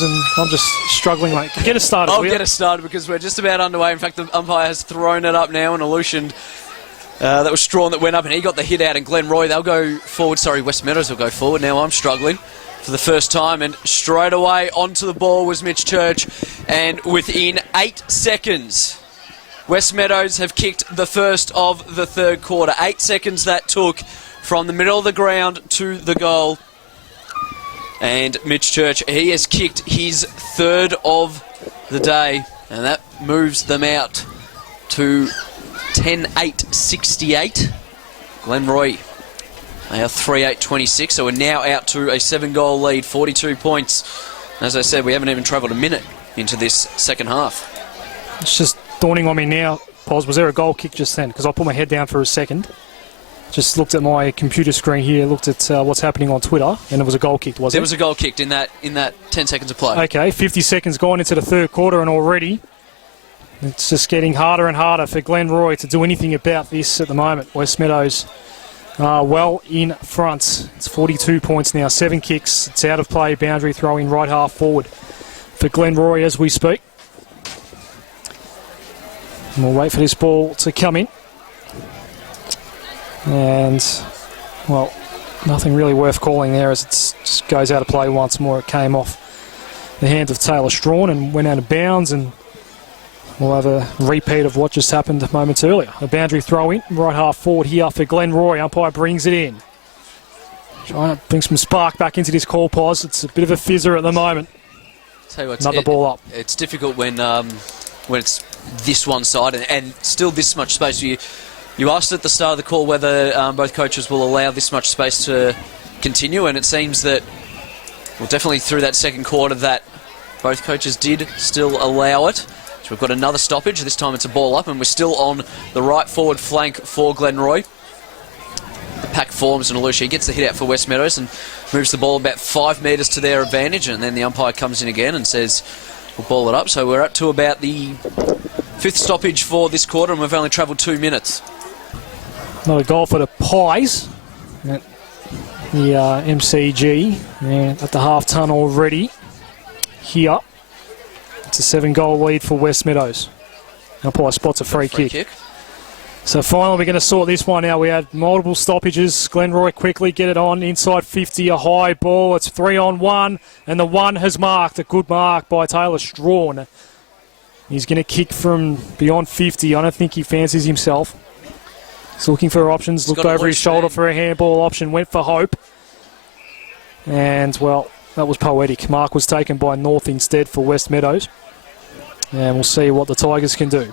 And I'm just struggling, mate. Get us started. I'll get us started because we're just about underway. In fact, the umpire has thrown it up now, and Aleutian, that was Strawn that went up, and he got the hit out, and Glenroy, they'll go forward. Sorry, Westmeadows will go forward. Now I'm struggling for the first time, and straight away onto the ball was Mitch Church, and within 8 seconds, Westmeadows have kicked the first of the third quarter. 8 seconds that took from the middle of the ground to the goal. And Mitch Church, he has kicked his third of the day, and that moves them out to 10-8-68. Glenroy, they are 3-8-26, so we're now out to a 7-goal lead, 42 points. As I said, we haven't even travelled a minute into this second half. It's just dawning on me now, Pos, was there a goal kick just then? Because I put my head down for a second. Just looked at my computer screen here, looked at what's happening on Twitter, and it was a goal kicked, wasn't it? There was a goal kicked in that 10 seconds of play. Okay, 50 seconds gone into the third quarter, and already it's just getting harder and harder for Glenroy to do anything about this at the moment. Westmeadows are well in front. It's 42 points now, 7 kicks. It's out of play, boundary throwing right half forward for Glenroy as we speak. And we'll wait for this ball to come in. And, well, nothing really worth calling there as it just goes out of play once more. It came off the hand of Taylor Strawn and went out of bounds, and we'll have a repeat of what just happened moments earlier. A boundary throw in, right half forward here for Glenroy. Umpire brings it in. Trying to bring some spark back into this call, Pos. It's a bit of a fizzer at the moment. Tell you what, another ball up. It's difficult when it's this one side and still this much space. You asked at the start of the call whether both coaches will allow this much space to continue, and it seems that, well, definitely through that second quarter, that both coaches did still allow it. So we've got another stoppage. This time it's a ball up, and we're still on the right forward flank for Glenroy. The pack forms, and Alusha gets the hit out for Westmeadows and moves the ball about 5 metres to their advantage, and then the umpire comes in again and says we'll ball it up. So we're up to about the 5th stoppage for this quarter, and we've only travelled 2 minutes. Another goal for the Pies at the MCG, and at the half ton already here. It's a 7-goal lead for Westmeadows. Umpire spots a free kick. So finally we're going to sort this one out. We had multiple stoppages. Glenroy quickly get it on inside 50, a high ball. It's 3-on-1, and the one has marked. A good mark by Taylor Strawn. He's going to kick from beyond 50. I don't think he fancies himself. He's looking for options, looked over his shoulder for a handball option, went for Hope. And, well, that was poetic. Mark was taken by North instead for Westmeadows. And we'll see what the Tigers can do.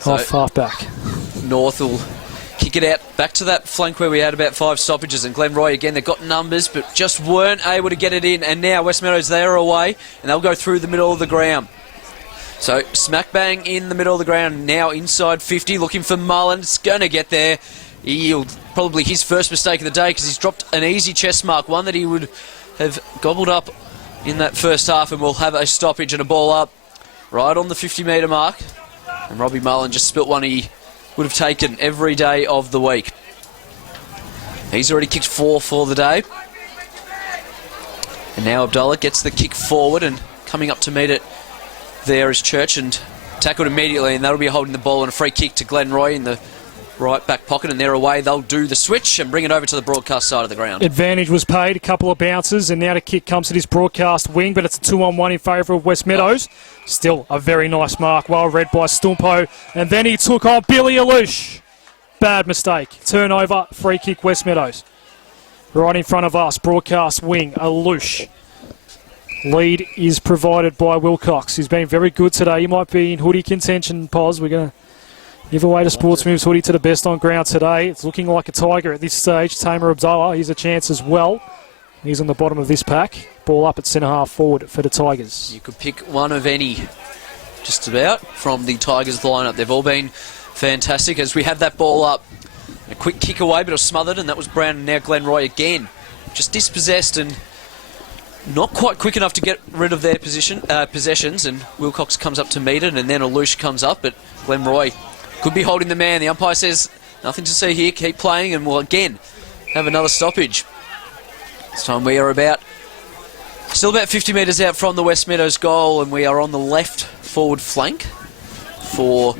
So off half back. North will kick it out back to that flank where we had about 5 stoppages. And Glenroy, again, they've got numbers, but just weren't able to get it in. And now Westmeadows, they are away, and they'll go through the middle of the ground. So smack bang in the middle of the ground, now inside 50, looking for Mullen. It's going to get there. He'll probably his first mistake of the day because he's dropped an easy chest mark, one that he would have gobbled up in that first half, and we'll have a stoppage and a ball up right on the 50-metre mark. And Robbie Mullen just spilt one he would have taken every day of the week. He's already kicked 4 for the day. And now Abdullah gets the kick forward, and coming up to meet it there is Church, and tackled immediately, and that'll be holding the ball, and a free kick to Glenroy in the right back pocket, and they're away. They'll do the switch and bring it over to the broadcast side of the ground. Advantage was paid, a couple of bounces, and now the kick comes to this broadcast wing, but it's a 2-on-1 in favour of Westmeadows. Still a very nice mark, well read by Stumpo, and then he took on Billy Alush. Bad mistake. Turnover, free kick Westmeadows. Right in front of us, broadcast wing, Alush. Lead is provided by Wilcox. He's been very good today. He might be in hoodie contention, Pos. We're going to give away the Sports Moves hoodie to the best on ground today. It's looking like a Tiger at this stage. Tamer Abdullah, he's a chance as well. He's on the bottom of this pack. Ball up at centre half forward for the Tigers. You could pick one of any, just about, from the Tigers lineup. They've all been fantastic as we have that ball up. A quick kick away, but it was smothered, and that was Brown, and now Glenroy again. Just dispossessed and not quite quick enough to get rid of their possessions, and Wilcox comes up to meet it, and then Alush comes up, but Glenroy could be holding the man. The umpire says, nothing to see here, keep playing, and we'll again have another stoppage. This time we are about Still about 50 metres out from the Westmeadows goal, and we are on the left forward flank for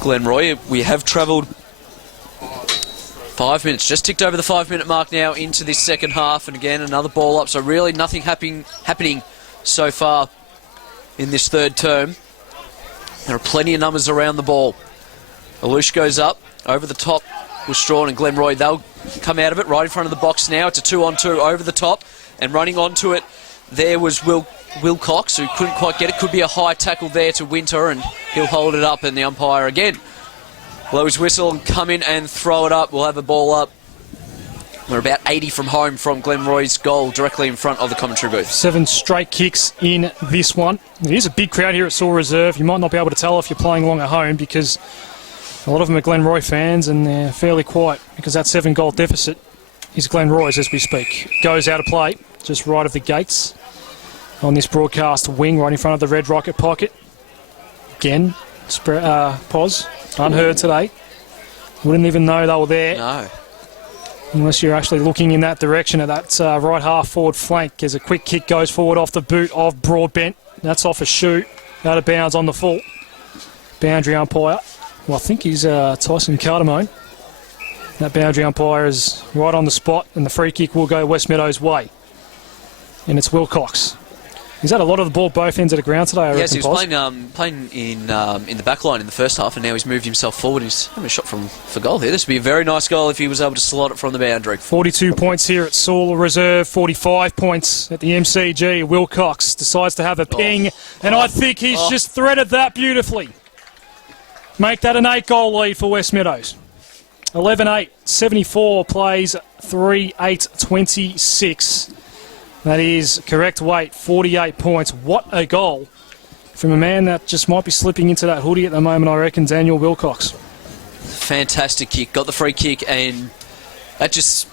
Glenroy. We have travelled 5 minutes, just ticked over the 5-minute mark now into this second half, and again another ball up, so really nothing happening so far in this third term. There are plenty of numbers around the ball. Alush goes up, over the top was Strawn and Glenroy. They'll come out of it right in front of the box now. It's a 2-on-2 over the top, and running onto it there was Wilcox, who couldn't quite get it. Could be a high tackle there to Winter, and he'll hold it up, and the umpire again blow his whistle and come in and throw it up. We'll have a ball up. We're about 80 from home from Glenroy's goal, directly in front of the commentary booth. 7 straight kicks in this one. It is a big crowd here at Saw Reserve. You might not be able to tell if you're playing along at home, because a lot of them are Glenroy fans, and they're fairly quiet because that 7-goal deficit is Glenroy's as we speak. Goes out of play, just right of the gates on this broadcast wing, right in front of the red rocket pocket. Again, pause, unheard today. Wouldn't even know they were there. No. Unless you're actually looking in that direction at that right half forward flank, as a quick kick goes forward off the boot of Broadbent. That's off a shoot, out of bounds on the full. Boundary umpire, well, I think he's Tyson Cardamone. That boundary umpire is right on the spot, and the free kick will go Westmeadows' way. And it's Wilcox. He's had a lot of the ball both ends of the ground today, I reckon. Yes, he was playing in the back line in the first half, and now he's moved himself forward. He's having a shot for goal here. This would be a very nice goal if he was able to slot it from the boundary. 42 points here at Saul Reserve, 45 points at the MCG. Wilcox decides to have a ping, and I think he's just threaded that beautifully. Make that an 8-goal lead for Westmeadows. 11-8, 74 plays 3-8-26. That is correct weight, 48 points. What a goal from a man that just might be slipping into that hoodie at the moment, I reckon, Daniel Wilcox. Fantastic kick. Got the free kick, and that just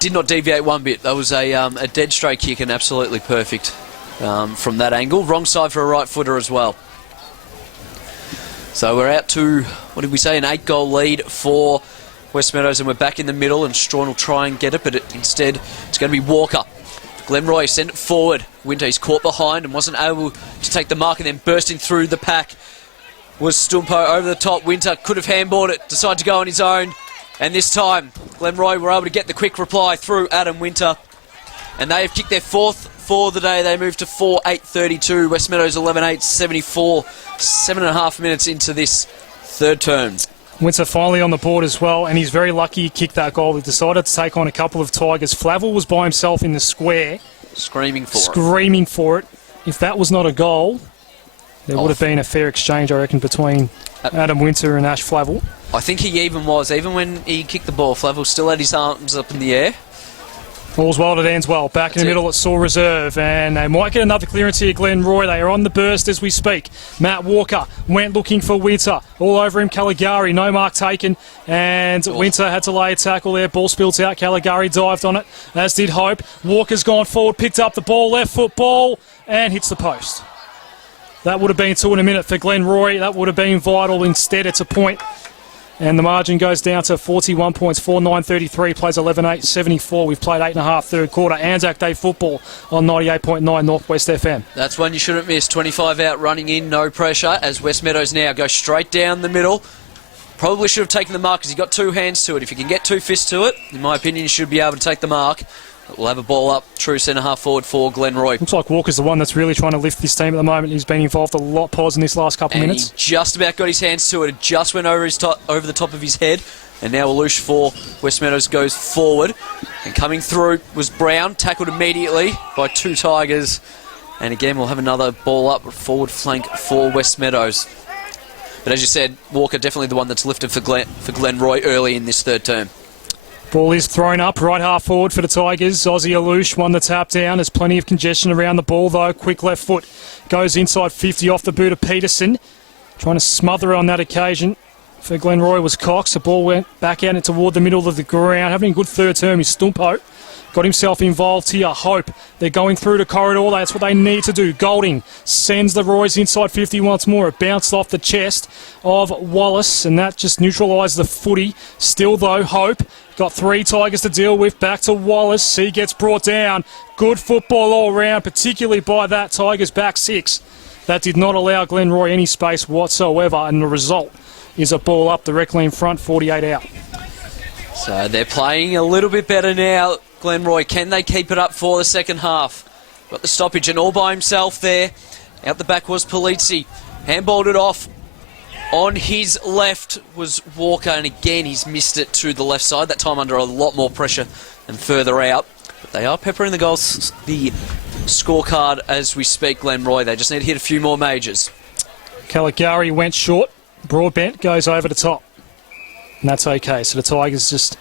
did not deviate one bit. That was a dead straight kick, and absolutely perfect from that angle. Wrong side for a right footer as well. So we're out to, what did we say, an 8-goal lead for Westmeadows, and we're back in the middle, and Strawn will try and get it, but instead it's going to be Walker. Glenroy sent it forward. Winter, he's caught behind and wasn't able to take the mark, and then bursting through the pack was Stumpo over the top. Winter could have handballed it, decided to go on his own, and this time Glenroy were able to get the quick reply through Adam Winter, and they have kicked their 4th for the day. They moved to 4-8-32. Westmeadows 11-8, 74, 7.5 minutes into this third term. Winter finally on the board as well, and he's very lucky he kicked that goal. He decided to take on a couple of Tigers. Flavel was by himself in the square. Screaming for it. If that was not a goal, there would have been a fair exchange, I reckon, between Adam Winter and Ash Flavel. I think he even when he kicked the ball, Flavel still had his arms up in the air. All's well that ends well. Back in the middle at Saw Reserve, and they might get another clearance here, Glenroy. They are on the burst as we speak. Matt Walker went looking for Winter. All over him, Caligari. No mark taken, and Winter had to lay a tackle there. Ball spilled out. Caligari dived on it, as did Hope. Walker's gone forward, picked up the ball, left foot ball, and hits the post. That would have been 2 in a minute for Glenroy. That would have been vital. Instead, it's a point. And the margin goes down to 41 points, 4-9-33, plays 11-8, 74. We've played 8.5 third quarter. Anzac Day football on 98.9 Northwest FM. That's one you shouldn't miss. 25 out, running in, no pressure, as Westmeadows now go straight down the middle. Probably should have taken the mark because he got 2 hands to it. If you can get 2 fists to it, in my opinion, you should be able to take the mark. We'll have a ball up, true centre-half forward for Glenroy. Looks like Walker's the one that's really trying to lift this team at the moment. He's been involved a lot, Pause, in this last couple of minutes. He just about got his hands to it. It just went over the top of his head. And now Alush for Westmeadows goes forward. And coming through was Brown, tackled immediately by 2 Tigers. And again, we'll have another ball up, forward flank for Westmeadows. But as you said, Walker definitely the one that's lifted for Glenroy early in this third term. Ball is thrown up, right half forward for the Tigers. Aussie Alush won the tap down. There's plenty of congestion around the ball though. Quick left foot goes inside 50 off the boot of Peterson. Trying to smother it on that occasion for Glenroy was Cox. The ball went back out and toward the middle of the ground. Having a good third term is Stumpo. Got himself involved here. Hope. They're going through the corridor. That's what they need to do. Golding sends the Roy's inside 50 once more. It bounced off the chest of Wallace, and that just neutralised the footy. Still, though, Hope Got 3 Tigers to deal with. Back to Wallace. He gets brought down. Good football all round, particularly by that Tigers back 6. That did not allow Glenroy any space whatsoever, and the result is a ball up directly in front, 48 out. So they're playing a little bit better now, Glenroy. Can they keep it up for the second half? Got the stoppage and all by himself there. Out the back was Polizzi. Handballed it off. On his left was Walker, and again he's missed it to the left side, that time under a lot more pressure and further out. But they are peppering the goals, the scorecard as we speak, Glenroy. They just need to hit a few more majors. Caligari went short. Broadbent goes over the top. And that's okay. So the Tigers just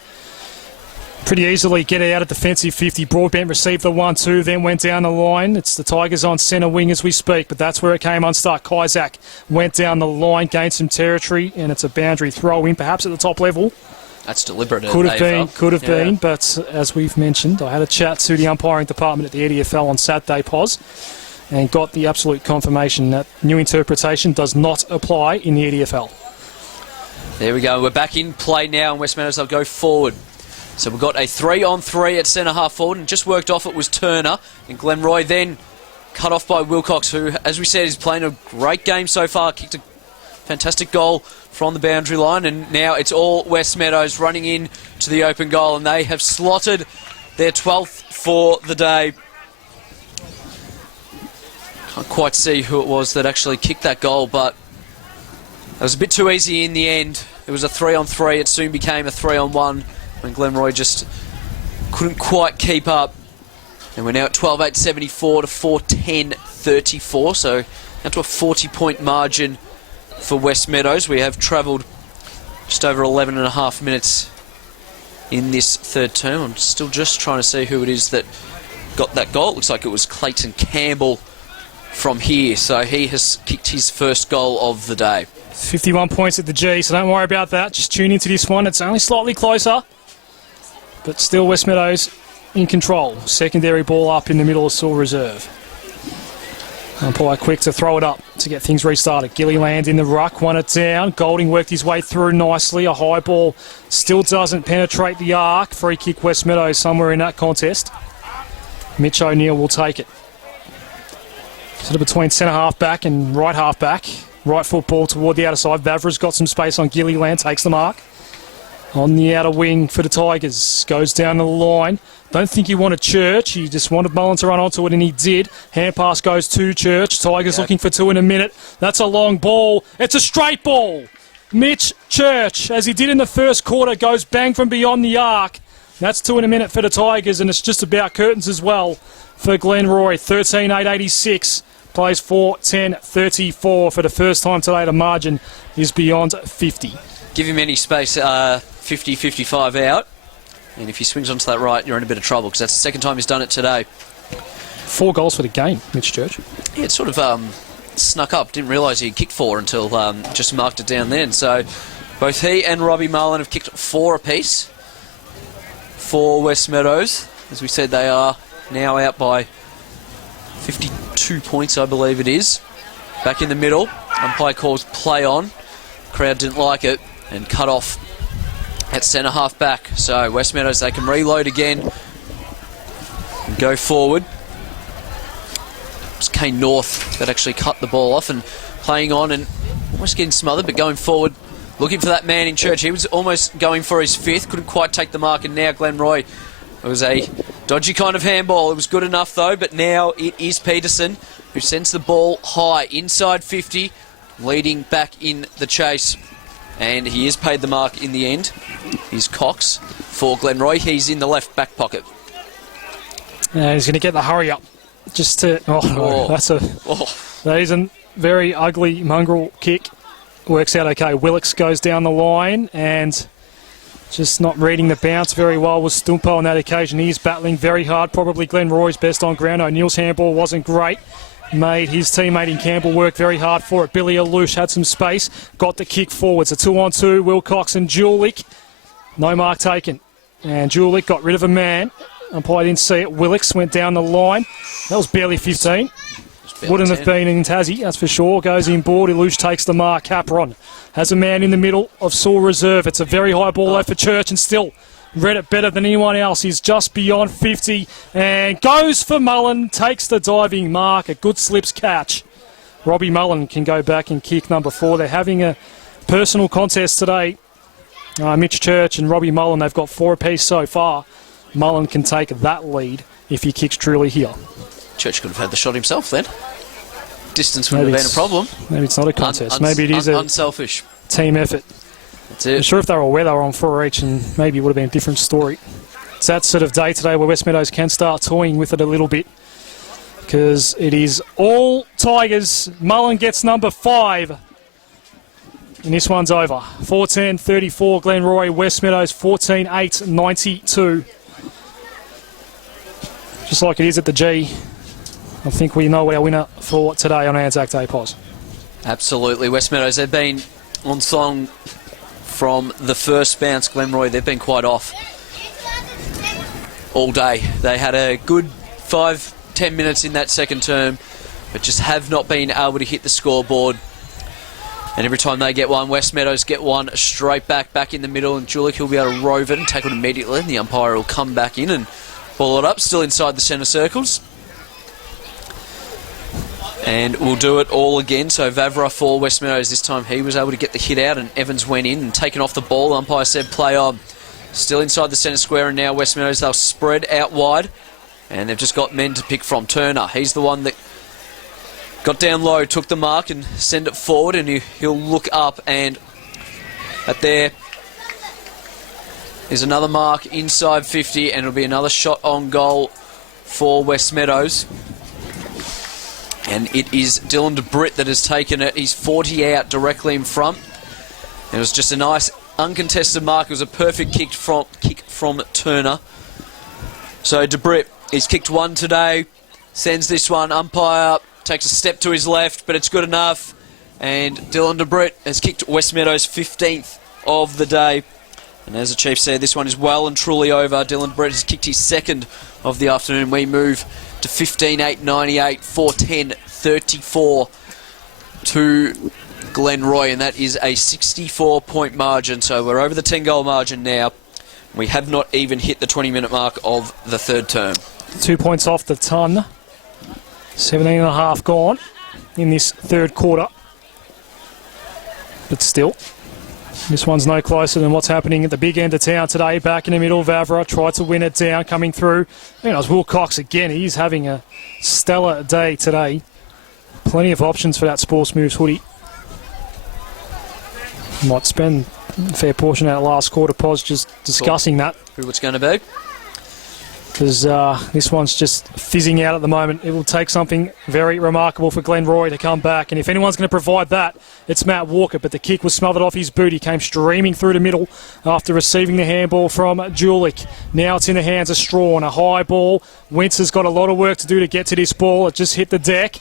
pretty easily get it out of defensive 50. Broadbent received the 1-2, then went down the line. It's the Tigers on centre wing as we speak, but that's where it came unstuck. Kaisak went down the line, gained some territory, and it's a boundary throw in, perhaps at the top level. That's deliberate. Could have been, but as we've mentioned, I had a chat to the umpiring department at the EDFL on Saturday, Pos, and got the absolute confirmation that new interpretation does not apply in the EDFL. There we go. We're back in play now, and Westmeadows will go forward. So we've got a 3-on-3 at centre half forward, and just worked off it was Turner, and Glenroy then cut off by Wilcox, who, as we said, is playing a great game so far. Kicked a fantastic goal from the boundary line, and now it's all Westmeadows running in to the open goal, and they have slotted their 12th for the day. Can't quite see who it was that actually kicked that goal, but it was a bit too easy in the end. It was a 3-on-3. It soon became a 3-on-1 when Glenroy just couldn't quite keep up. And we're now at 12-8-74 to 4-10-34, so down to a 40-point margin for Westmeadows. We have travelled just over 11 and a half minutes in this third term. I'm still just trying to see who it is that got that goal. It looks like it was Clayton Campbell from here, so he has kicked his first goal of the day. 51 points at the G, so don't worry about that. Just tune into this one. It's only slightly closer, but still Westmeadows in control. Secondary ball up in the middle of Saul Reserve. Umpire quick to throw it up to get things restarted. Gilliland in the ruck, won it down. Golding worked his way through nicely. A high ball still doesn't penetrate the arc. Free kick Westmeadows somewhere in that contest. Mitch O'Neill will take it. Sort of between centre half back and right half back. Right foot ball toward the outer side. Vavra's got some space on Gilliland, takes the mark. On the outer wing for the Tigers. Goes down the line. Don't think he wanted Church. He just wanted Mullen to run onto it, and he did. Hand pass goes to Church. Tigers looking for 2 in a minute. That's a long ball. It's a straight ball. Mitch Church, as he did in the first quarter, goes bang from beyond the arc. That's 2 in a minute for the Tigers, and it's just about curtains as well for Glenroy. 13-8-86. Plays 4-10-34 for the first time today. The margin is beyond 50. Give him any space, 50-55 out. And if he swings onto that right, you're in a bit of trouble, because that's the second time he's done it today. 4 goals for the game, Mitch Church. Yeah, it sort of snuck up. Didn't realise he had kicked 4 until just marked it down then. So both he and Robbie Mullen have kicked 4 apiece for Westmeadows. As we said, they are now out by 52 points, I believe it is. Back in the middle. Umpire calls play on. Crowd didn't like it and cut off at centre half back. So Westmeadows, they can reload again and go forward. It's Kane North that actually cut the ball off and playing on and almost getting smothered, but going forward, looking for that man in Church. He was almost going for his 5th, couldn't quite take the mark, and now Glenroy. It was a dodgy kind of handball. It was good enough though, but now it is Peterson who sends the ball high inside 50, leading back in the chase. And he is paid the mark in the end. He's Cox for Glenroy. He's in the left back pocket. He's going to get the hurry up. Just to... That is a very ugly mongrel kick. Works out okay. Willix goes down the line and just not reading the bounce very well was Stumpo on that occasion. He's battling very hard. Probably Glenroy's best on ground. O'Neill's handball wasn't great. Made his teammate in Campbell work very hard for it. Billy Alouche had some space, got the kick forwards. A 2-on-2, Wilcox and Julick. No mark taken. And Julick got rid of a man. Umpire didn't see it. Willix went down the line. That was barely 15. Wouldn't have been in Tassie, that's for sure. Goes inboard. Alouche takes the mark. Capron has a man in the middle of Saul Reserve. It's a very high ball out for Church, and still read it better than anyone else. He's just beyond 50 and goes for Mullen, takes the diving mark, a good slips catch. Robbie Mullen can go back and kick number 4. They're having a personal contest today. Mitch Church and Robbie Mullen, they've got 4 apiece so far. Mullen can take that lead if he kicks truly here. Church could have had the shot himself then. Distance wouldn't have been a problem. Maybe it's not a contest. Maybe it is a unselfish team effort. That's it. I'm sure if they were aware they were on 4 each, and maybe it would have been a different story. It's that sort of day today where Westmeadows can start toying with it a little bit, because it is all Tigers. Mullen gets number 5. And this one's over. 14-34, Glenroy, Westmeadows 14-8, 92. Just like it is at the G. I think we know our winner for today on Anzac Day, Pos. Absolutely. Westmeadows, they've been on song from the first bounce. Glenroy, they've been quite off all day. They had a good 5-10 minutes in that second term, but just have not been able to hit the scoreboard. And every time they get one, Westmeadows get one straight back in the middle, and Julik will be able to rove it and tackle it immediately, and the umpire will come back in and ball it up, still inside the centre circles. And we'll do it all again. So Vavra for Westmeadows. This time he was able to get the hit out, and Evans went in and taken off the ball. The umpire said play on. Still inside the centre square, and now Westmeadows, they'll spread out wide, and they've just got men to pick from. Turner, he's the one that got down low, took the mark and send it forward, and he'll look up, and at there is another mark inside 50, and it'll be another shot on goal for Westmeadows. And it is Dylan DeBritt that has taken it. He's 40 out directly in front. It was just a nice uncontested mark. It was a perfect kick from Turner. So DeBritt, he's kicked one today, sends this one, umpire takes a step to his left, but it's good enough. And Dylan DeBritt has kicked Westmeadows' 15th of the day. And as the Chief said, this one is well and truly over. Dylan DeBritt has kicked his 2nd of the afternoon. We move to 15-8, 98, 4-10, 34 to Glenroy, and that is a 64-point margin. So we're over the 10-goal margin now. We have not even hit the 20-minute mark of the third term. 2 points off the ton. 17.5 gone in this third quarter. But still, this one's no closer than what's happening at the big end of town today. Back in the middle, Vavra tried to win it down, coming through. I think it was Wilcox again. He's having a stellar day today. Plenty of options for that Sports Moves hoodie. Might spend a fair portion of that last quarter, Pos, just discussing that. Who it's going to be? Because this one's just fizzing out at the moment. It will take something very remarkable for Glenroy to come back. And if anyone's going to provide that, it's Matt Walker. But the kick was smothered off his boot. He came streaming through the middle after receiving the handball from Julik. Now it's in the hands of Strawn. A high ball. Winter's got a lot of work to do to get to this ball. It just hit the deck.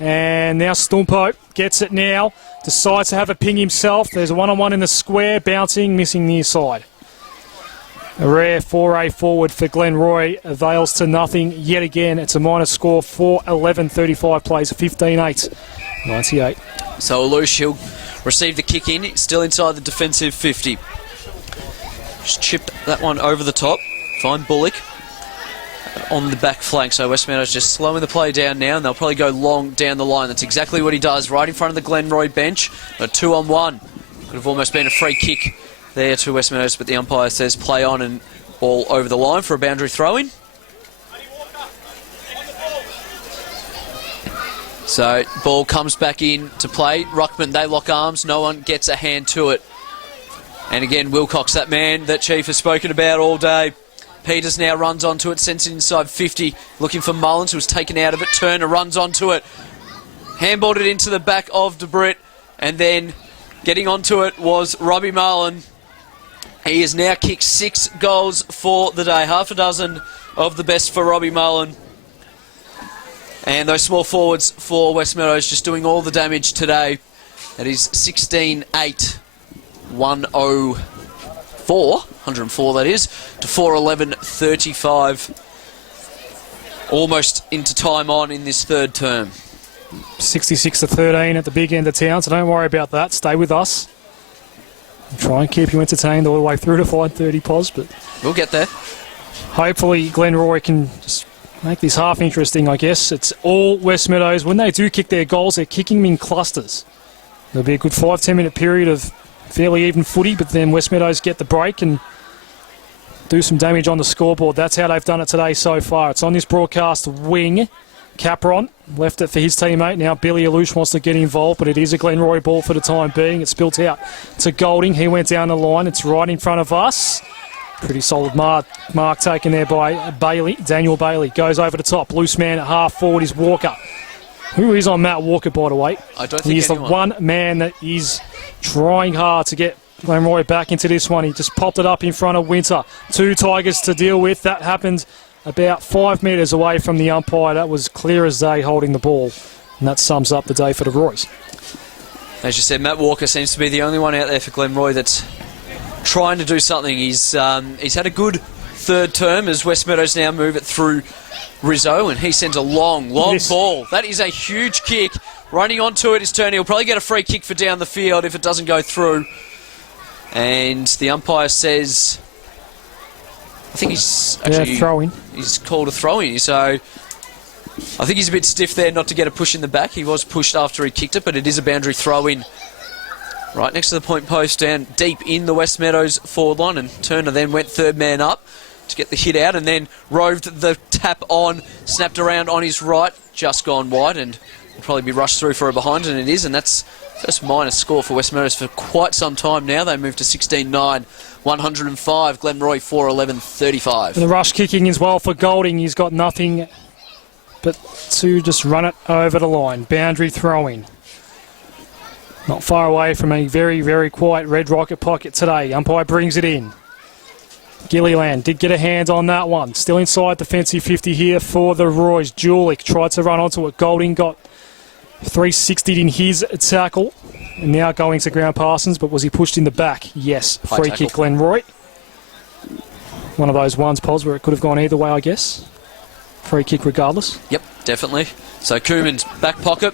And now Stumpo gets it now. Decides to have a ping himself. There's a one-on-one in the square. Bouncing, missing near side. A rare foray forward for Glenroy avails to nothing yet again. It's a minus score for 11:35 plays, 15-8, 98. So Alouche, he'll receive the kick in, still inside the defensive 50. Just chipped that one over the top. Find Bullock on the back flank. So Westmeadows just slowing the play down now, and they'll probably go long down the line. That's exactly what he does, right in front of the Glenroy bench. A 2-on-1. Could have almost been a free kick there to Westmeadows, but the umpire says play on and ball over the line for a boundary throw-in. So ball comes back in to play. Ruckman, they lock arms. No one gets a hand to it. And again, Wilcox, that man that Chief has spoken about all day. Peters now runs onto it, sends it inside 50, looking for Mullins, who was taken out of it. Turner runs onto it, handballed it into the back of DeBritt, and then getting onto it was Robbie Mullen. He has now kicked 6 goals for the day, half a dozen of the best for Robbie Mullen. And those small forwards for Westmeadows just doing all the damage today. That is 16-8, 104 that is, to 4-11-35. Almost into time on in this third term. 66-13 at the big end of town, so don't worry about that. Stay with us. Try and keep you entertained all the way through to 5:30 Pos, but We'll get there. Hopefully Glenroy can just make this half interesting, I guess. It's all Westmeadows. When they do kick their goals, they're kicking them in clusters. There'll be a good 5-10 minute period of fairly even footy, but then Westmeadows get the break and do some damage on the scoreboard. That's how they've done it today so far. It's on this broadcast wing. Capron left it for his teammate. Now Billy Alouche wants to get involved, but it is a Glenroy ball for the time being. It's built out to Golding. He went down the line. It's right in front of us. Pretty solid mark taken there by Bailey. Daniel Bailey goes over the top. Loose man at half forward is Walker. Who is on Matt Walker, by the way? I don't think He's anyone. the one man that is trying hard to get Glenroy back into this one. He just popped it up in front of Winter. 2 Tigers to deal with. That happened about 5 metres away from the umpire. That was clear as day holding the ball. And that sums up the day for the Roys. As you said, Matt Walker seems to be the only one out there for Glenroy that's trying to do something. He's had a good third term as Westmeadows now move it through Rizzo, and he sends a long ball. That is a huge kick. Running onto it is Turney. He'll probably get a free kick for down the field if it doesn't go through. And the umpire says, I think he's actually throw-in. He's called a throw-in. So I think he's a bit stiff there not to get a push in the back. He was pushed after he kicked it, but it is a boundary throw-in. Right next to the point post, down deep in the Westmeadows forward line, and Turner then went third man up to get the hit out, and then roved the tap on, snapped around on his right, just gone wide, and will probably be rushed through for a behind, and it is, and that's first minus score for Westmeadows for quite some time now. They moved to 16-9, 105, Glenroy 4-11-35. And the rush kicking as well for Golding. He's got nothing but to just run it over the line. Boundary throwing. Not far away from a very, very quiet Red Rocket pocket today. Umpire brings it in. Gilliland did get a hand on that one. Still inside defensive 50 here for the Roys. Julik tried to run onto it. Golding got 360'd in his tackle. And now going to ground Parsons, but was he pushed in the back? Yes. Free kick Glenroy. One of those ones, Pos, where it could have gone either way, I guess. Free kick regardless. Yep, definitely. So Cooman's back pocket.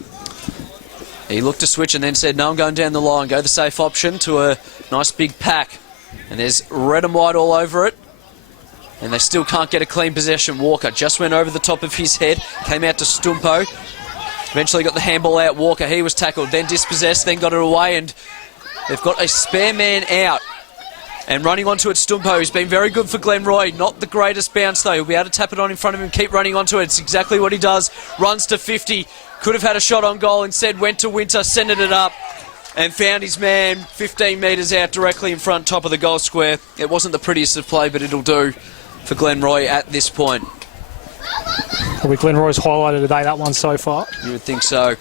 He looked to switch and then said, no, I'm going down the line. Go the safe option to a nice big pack. And there's red and white all over it. And they still can't get a clean possession. Walker just went over the top of his head. Came out to Stumpo. Eventually got the handball out. Walker, he was tackled. Then dispossessed. Then got it away. And they've got a spare man out. And running onto it, Stumpo, who's been very good for Glenroy. Not the greatest bounce, though. He'll be able to tap it on in front of him, keep running onto it. It's exactly what he does. Runs to 50. Could have had a shot on goal. Instead, went to Winter, sending it up, and found his man 15 metres out directly in front, top of the goal square. It wasn't the prettiest of play, but it'll do for Glenroy at this point. Probably Glenroy's highlighted today, that one so far. You would think so.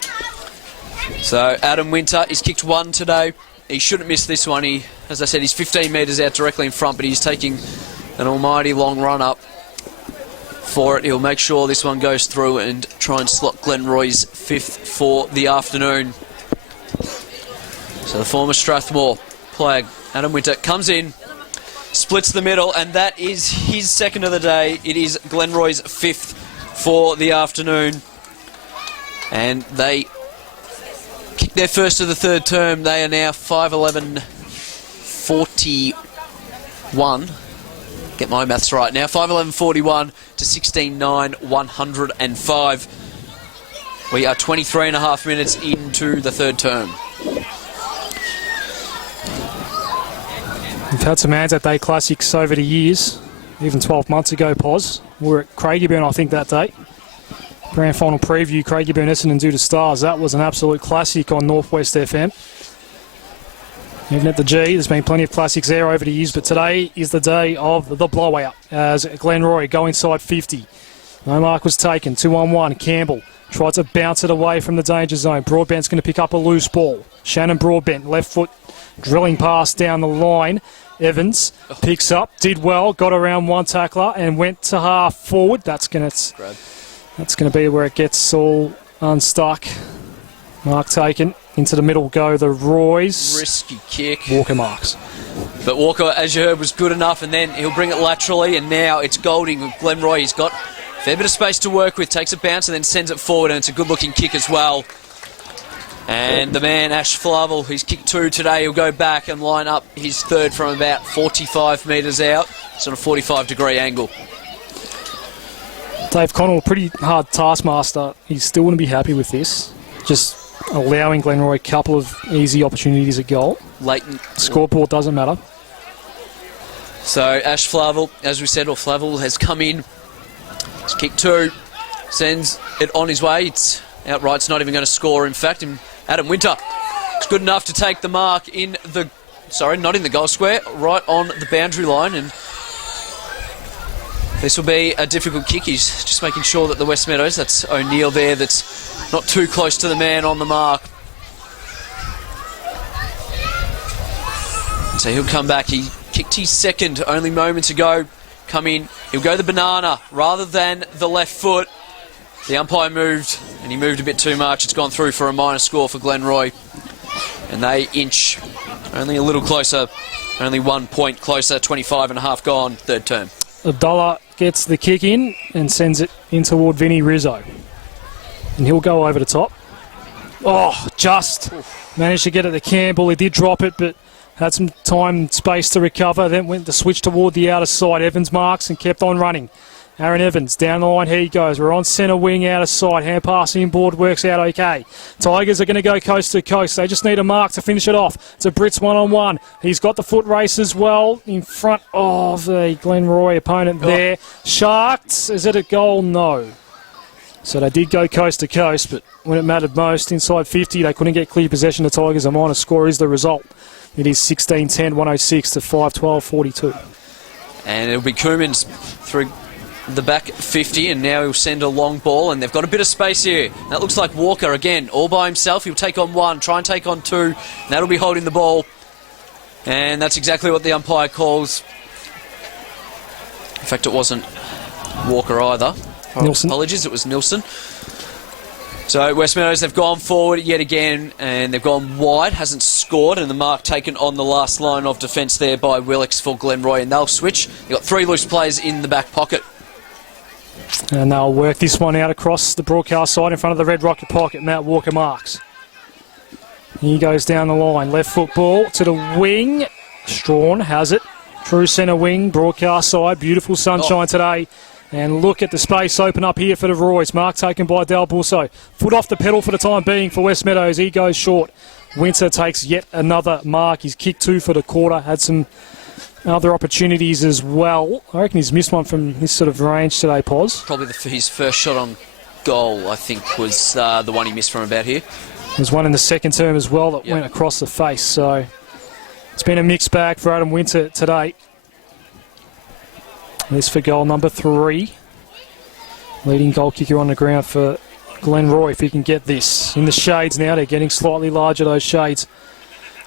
So Adam Winter, he's kicked one today. He shouldn't miss this one. He, as I said, he's 15 metres out directly in front, but he's taking an almighty long run up for it. He'll make sure this one goes through and try and slot Glenroy's fifth for the afternoon. So the former Strathmore player, Adam Winter, comes in, splits the middle, and that is his second of the day. It is Glenroy's fifth for the afternoon. And they kicked their first of the third term. They are now 5-11-41. Get my maths right now. 5-11-41 to 16-9, 105. We are 23 and a half minutes into the third term. We've had some Anzac Day classics over the years. Even 12 months ago, Pos. We were at Craigieburn, I think, that day. Grand final preview, Craigieburn, Essendon due to Stars. That was an absolute classic on Northwest FM. Even at the G, there's been plenty of classics there over the years, but today is the day of the blowout as Glenroy go inside 50. No mark was taken. 2-on-1. Campbell tried to bounce it away from the danger zone. Broadbent's going to pick up a loose ball. Shannon Broadbent, left foot, drilling pass down the line. Evans picks up, did well, got around one tackler and went to half forward. That's going to be where it gets all unstuck. Mark taken. Into the middle go the Roys. Risky kick. Walker marks. But Walker, as you heard, was good enough, and then he'll bring it laterally, and now it's Golding with Glenroy. He's got a fair bit of space to work with, takes a bounce and then sends it forward, and it's a good-looking kick as well. And the man, Ash Flavel, he's kicked two today. He'll go back and line up his third from about 45 metres out. It's on a 45-degree angle. Dave Connell, pretty hard taskmaster. He still wouldn't be happy with this. Just allowing Glenroy a couple of easy opportunities at goal. Leighton. Scoreboard doesn't matter. So Ash Flavel, as we said, or Flavel has come in. It's kick 2. Sends it on his way. It's outright. It's not even going to score, in fact. And Adam Winter is good enough to take the mark in the... Sorry, not in the goal square. Right on the boundary line. And this will be a difficult kick. He's just making sure that the Westmeadows, that's O'Neill there, that's not too close to the man on the mark. So he'll come back. He kicked his second only moments ago. Come in. He'll go the banana rather than the left foot. The umpire moved, and he moved a bit too much. It's gone through for a minor score for Glenroy. And they inch only a little closer, only 1 point closer, 25.5 gone, third term. Abdullah gets the kick in and sends it in toward Vinny Rizzo. And he'll go over the top. Oh, just managed to get it to Campbell. He did drop it, but had some time and space to recover. Then went to switch toward the outer side. Evans marks and kept on running. Aaron Evans, down the line he goes. We're on centre wing, outer side. Hand pass inboard, works out okay. Tigers are going to go coast to coast. They just need a mark to finish it off. It's a Brits one-on-one. He's got the foot race as well in front of the Glenroy opponent there. Sharks, is it a goal? No. So they did go coast to coast, but when it mattered most, inside 50, they couldn't get clear possession. The Tigers, a minor score is the result. It is 16-10, 106 to 5-12, 42. And it'll be Coomans through the back 50, and now he'll send a long ball, and they've got a bit of space here. That looks like Walker again, all by himself. He'll take on one, try and take on two, and that'll be holding the ball. And that's exactly what the umpire calls. In fact, it wasn't Walker either. Nilsson. Apologies, it was Nilsson. So Westmeadows, they've gone forward yet again, and they've gone wide, hasn't scored, and the mark taken on the last line of defence there by Willix for Glenroy, and they'll switch. They've got 3 loose players in the back pocket. And they'll work this one out across the broadcast side in front of the Red Rocket pocket. Matt Walker marks. He goes down the line. Left foot ball to the wing. Strawn has it. True centre wing, broadcast side. Beautiful sunshine today. And look at the space open up here for the Roys. Mark taken by Del Busso. Foot off the pedal for the time being for Westmeadows. He goes short. Winter takes yet another mark. He's kicked 2 for the quarter. Had some other opportunities as well. I reckon he's missed one from this sort of range today, Pos. Probably his first shot on goal, I think, was the one he missed from about here. There's one in the second term as well that went across the face. So it's been a mixed bag for Adam Winter today. This for goal number 3. Leading goal kicker on the ground for Glenroy, if he can get this. In the shades now, they're getting slightly larger, those shades.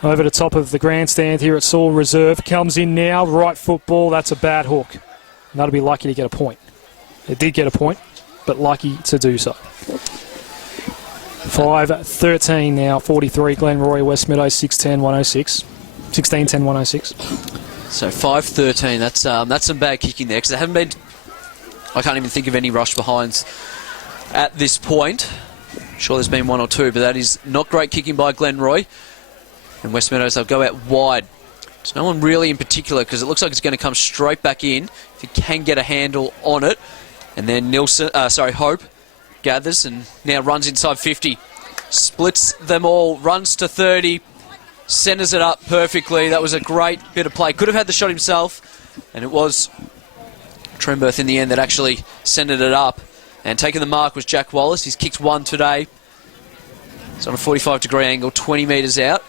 Over the top of the grandstand here at Saul Reserve. Comes in now, right football, that's a bad hook. And that'll be lucky to get a point. It did get a point, but lucky to do so. 5-13 now, 43 Glenroy, Westmeadows 6-10, 106. 16-10, 106. So 5-13, that's some bad kicking there, because there haven't been... I can't even think of any rush behinds at this point. Sure, there's been 1 or 2, but that is not great kicking by Glenroy. And Westmeadows, they'll go out wide. There's no one really in particular, because it looks like it's going to come straight back in if he can get a handle on it. And then Hope gathers and now runs inside 50. Splits them all, runs to 30, centres it up perfectly. That was a great bit of play. Could have had the shot himself, and it was Trenberth in the end that actually centred it up. And taking the mark was Jack Wallace. He's kicked 1 today. It's on a 45-degree angle, 20 metres out.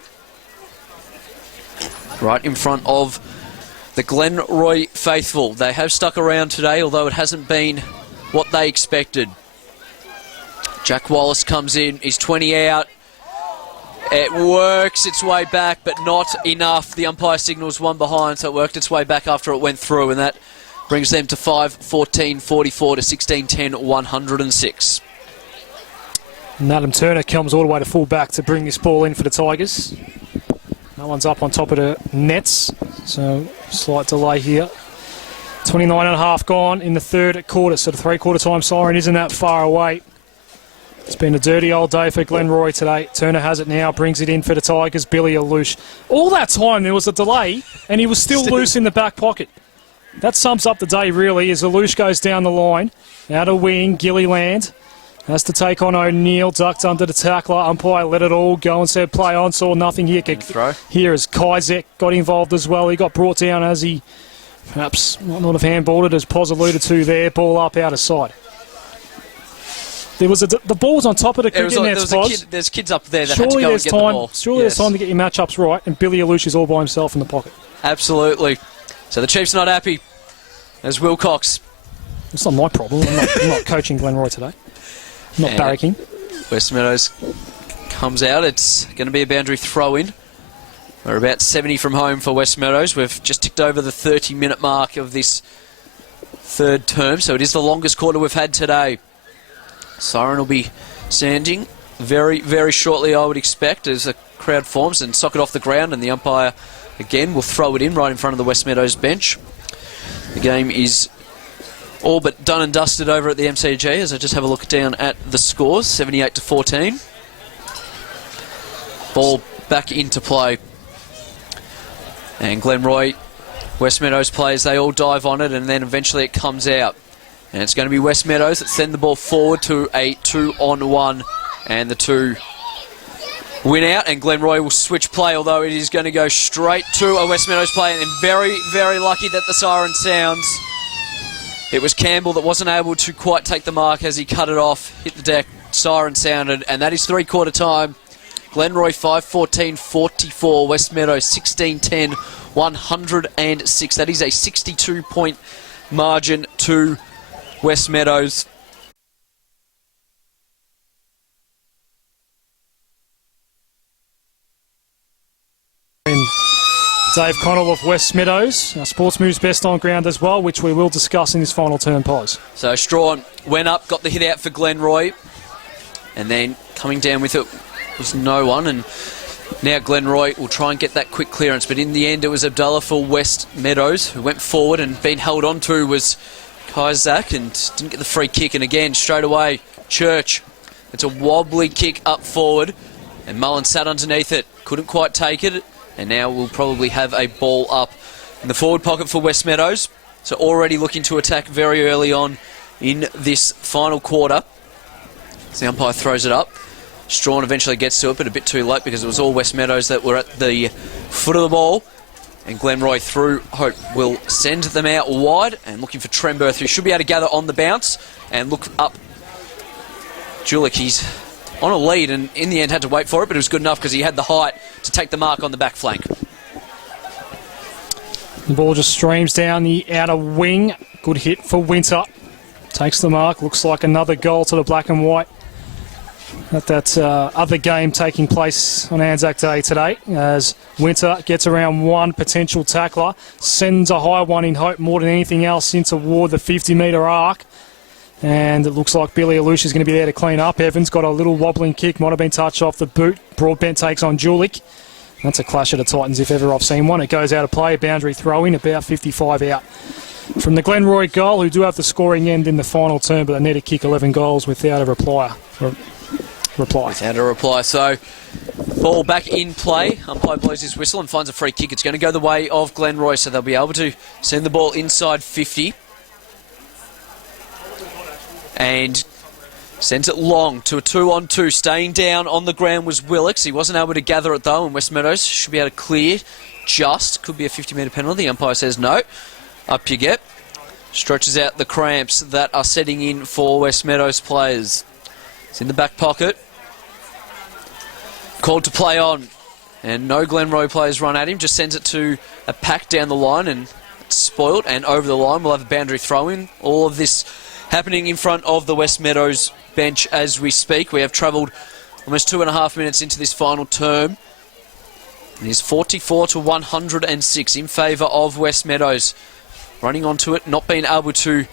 Right in front of the Glenroy faithful. They have stuck around today, although it hasn't been what they expected. Jack Wallace comes in. He's 20 out. It works its way back, but not enough. The umpire signals 1 behind, so it worked its way back after it went through, and that brings them to 5-14, 44 to 16-10, 106. And Adam Turner comes all the way to full back to bring this ball in for the Tigers. No one's up on top of the nets, so slight delay here. 29.5 gone in the third quarter, so the 3-quarter time siren isn't that far away. It's been a dirty old day for Glenroy today. Turner has it now, brings it in for the Tigers. Billy Alouche. All that time there was a delay, and he was still loose in the back pocket. that sums up the day, really, as Alouche goes down the line. Out of wing, Gilliland has to take on O'Neill, ducked under the tackler. Umpire let it all go and said play on, saw nothing here. Throw. Here as Kizek got involved as well. He got brought down as he perhaps might not have handballed it, as Poz alluded to there. Ball up out of sight. There was the ball was on top of the cricket nets, Poz. There's kids up there that had to go and get the ball. Surely there's time to get your matchups right, and Billy Alouche is all by himself in the pocket. Absolutely. So the Chiefs not happy. There's Wilcox. It's not my problem. I'm not coaching Glenroy today. I'm not barracking. Westmeadows comes out. It's going to be a boundary throw-in. We're about 70 from home for Westmeadows. We've just ticked over the 30-minute mark of this third term, so it is the longest quarter we've had today. Siren will be sounding very, very shortly, I would expect, as the crowd forms and sock it off the ground, and the umpire, again, will throw it in right in front of the Westmeadows bench. The game is all but done and dusted over at the MCG, as I just have a look down at the scores, 78-14. Ball back into play. And Glenroy, Westmeadows players, they all dive on it, and then eventually it comes out. And it's going to be Westmeadows that send the ball forward to a 2-on-1, and the 2 win out, and Glenroy will switch play, although it is going to go straight to a Westmeadows player, and very, very lucky that the siren sounds. It was Campbell that wasn't able to quite take the mark as he cut it off, hit the deck, siren sounded, and that is three-quarter time. Glenroy 5-14-44, Westmeadows 16-10, 106. That is a 62-point margin to Westmeadows. Dave Connell of Westmeadows, our Sports Moves best on ground as well, which we will discuss in this final term, Pos. So Strawn went up, got the hit out for Glenroy, and then coming down with it was no one, and now Glenroy will try and get that quick clearance, but in the end it was Abdullah for Westmeadows, who went forward, and being held on to was Kizak, and didn't get the free kick, and again straight away Church. It's a wobbly kick up forward, and Mullen sat underneath it, couldn't quite take it, and now we'll probably have a ball up in the forward pocket for Westmeadows. So already looking to attack very early on in this final quarter. As the umpire throws it up. Strawn eventually gets to it, but a bit too late because it was all Westmeadows that were at the foot of the ball. And Glenroy through Hope will send them out wide, and looking for Tremberth, who should be able to gather on the bounce and look up. Julik, he's on a lead, and in the end had to wait for it, but it was good enough because he had the height to take the mark on the back flank. The ball just streams down the outer wing. Good hit for Winter. Takes the mark. Looks like another goal to the black and white at that other game taking place on Anzac Day today, as Winter gets around one potential tackler, sends a high one in Hope more than anything else in toward the 50-metre arc. And it looks like Billy Alouche is going to be there to clean up. Evans got a little wobbling kick, might have been touched off the boot. Broadbent takes on Julik. That's a clash of the Titans if ever I've seen one. It goes out of play, boundary throw-in, about 55 out. From the Glenroy goal, who do have the scoring end in the final term, but they need to kick 11 goals without a reply. Without a reply. So, ball back in play. Umpire blows his whistle and finds a free kick. It's going to go the way of Glenroy, so they'll be able to send the ball inside 50. And sends it long to a 2-on-2. Staying down on the ground was Willix. He wasn't able to gather it though, and Westmeadows should be able to clear just. Could be a 50-metre penalty. The umpire says no. Up you get. Stretches out the cramps that are setting in for Westmeadows players. It's in the back pocket. Called to play on. And no Glenroy players run at him. Just sends it to a pack down the line, and it's spoiled. And over the line, we'll have a boundary throw-in. All of this happening in front of the Westmeadows bench as we speak. We have travelled almost 2.5 minutes into this final term. It is 44-106 in favour of Westmeadows. Running onto it, not being able to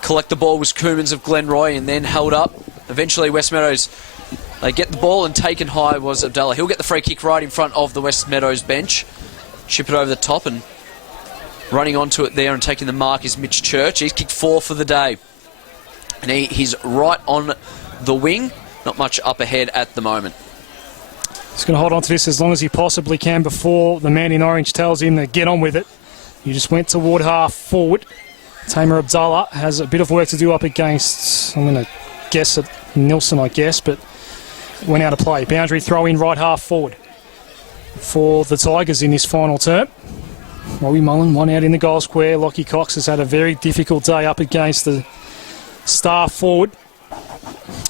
collect the ball was Coomans of Glenroy, and then held up. Eventually Westmeadows, they get the ball, and taken high was Abdullah. He'll get the free kick right in front of the Westmeadows bench. Chip it over the top, and running onto it there and taking the mark is Mitch Church. He's kicked 4 for the day. And he's right on the wing. Not much up ahead at the moment. He's going to hold on to this as long as he possibly can before the man in orange tells him to get on with it. You just went toward half forward. Tamer Abdullah has a bit of work to do up against, I'm going to guess at Nilsson, I guess, but went out of play. Boundary throw in right half forward for the Tigers in this final term. Robbie Mullen, one out in the goal square. Lockie Cox has had a very difficult day up against the star forward.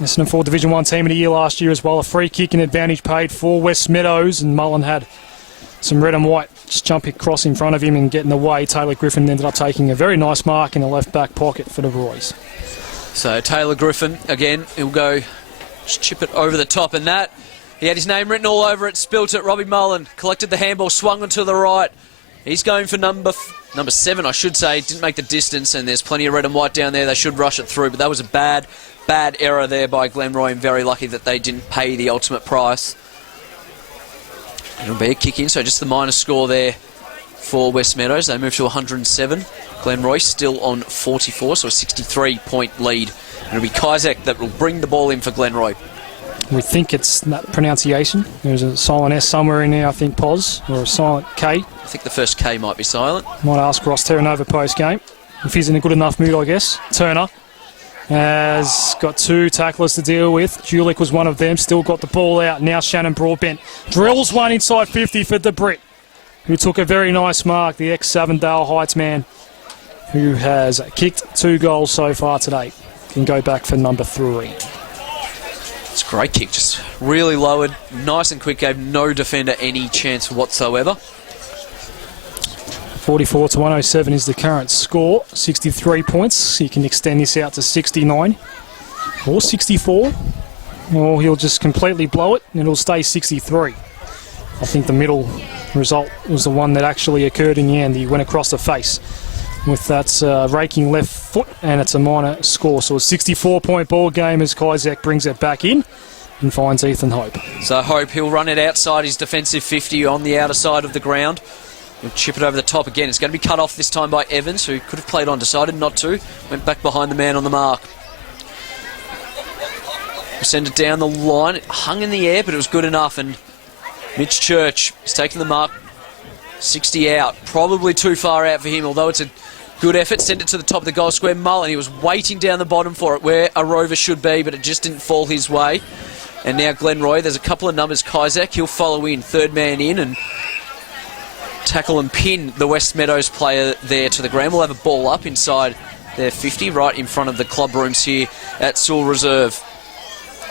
Essendon 4 Division 1 team of the year last year as well. A free kick and advantage paid for Westmeadows, and Mullen had some red and white just jumping across in front of him and getting away. Taylor Griffin ended up taking a very nice mark in the left back pocket for the Roys. So Taylor Griffin, again, he'll go just chip it over the top, and that, he had his name written all over it, spilt it. Robbie Mullen collected the handball, swung onto the right. He's going for number 7, I should say. Didn't make the distance, and there's plenty of red and white down there. They should rush it through, but that was a bad error there by Glenroy, and very lucky that they didn't pay the ultimate price. It'll be a kick in, so just the minus score there for Westmeadows. They move to 107. Glenroy still on 44, so a 63-point lead. And it'll be Kizek that will bring the ball in for Glenroy. We think it's that pronunciation. There's a silent S somewhere in there, I think, Pos, or a silent K. I think the first K might be silent. Might ask Ross Terranova post-game if he's in a good enough mood, I guess. Turner has got 2 tacklers to deal with. Julik was one of them, still got the ball out. Now Shannon Broadbent drills one inside 50 for the Brit, who took a very nice mark, the ex-Savendale Heights man, who has kicked 2 goals so far today. Can go back for number 3. It's a great kick, just really lowered, nice and quick, gave no defender any chance whatsoever. 44 to 107 is the current score. 63 points. You can extend this out to 69 or 64, or he'll just completely blow it and it'll stay 63. I think the middle result was the one that actually occurred in the end. He went across the face with that raking left foot, and it's a minor score. So a 64-point ball game as Kizek brings it back in and finds Ethan Hope. So Hope, he'll run it outside his defensive 50 on the outer side of the ground. He'll chip it over the top again. It's going to be cut off this time by Evans, who could have played on, decided not to. Went back behind the man on the mark. We'll send it down the line. It hung in the air, but it was good enough. And Mitch Church is taking the mark. 60 out. Probably too far out for him, although it's a good effort. Send it to the top of the goal square. Mullen, he was waiting down the bottom for it, where a rover should be, but it just didn't fall his way. And now Glenroy, there's a couple of numbers. Kizek, he'll follow in. Third man in and tackle and pin the Westmeadows player there to the ground. We'll have a ball up inside their 50, right in front of the club rooms here at Sewell Reserve.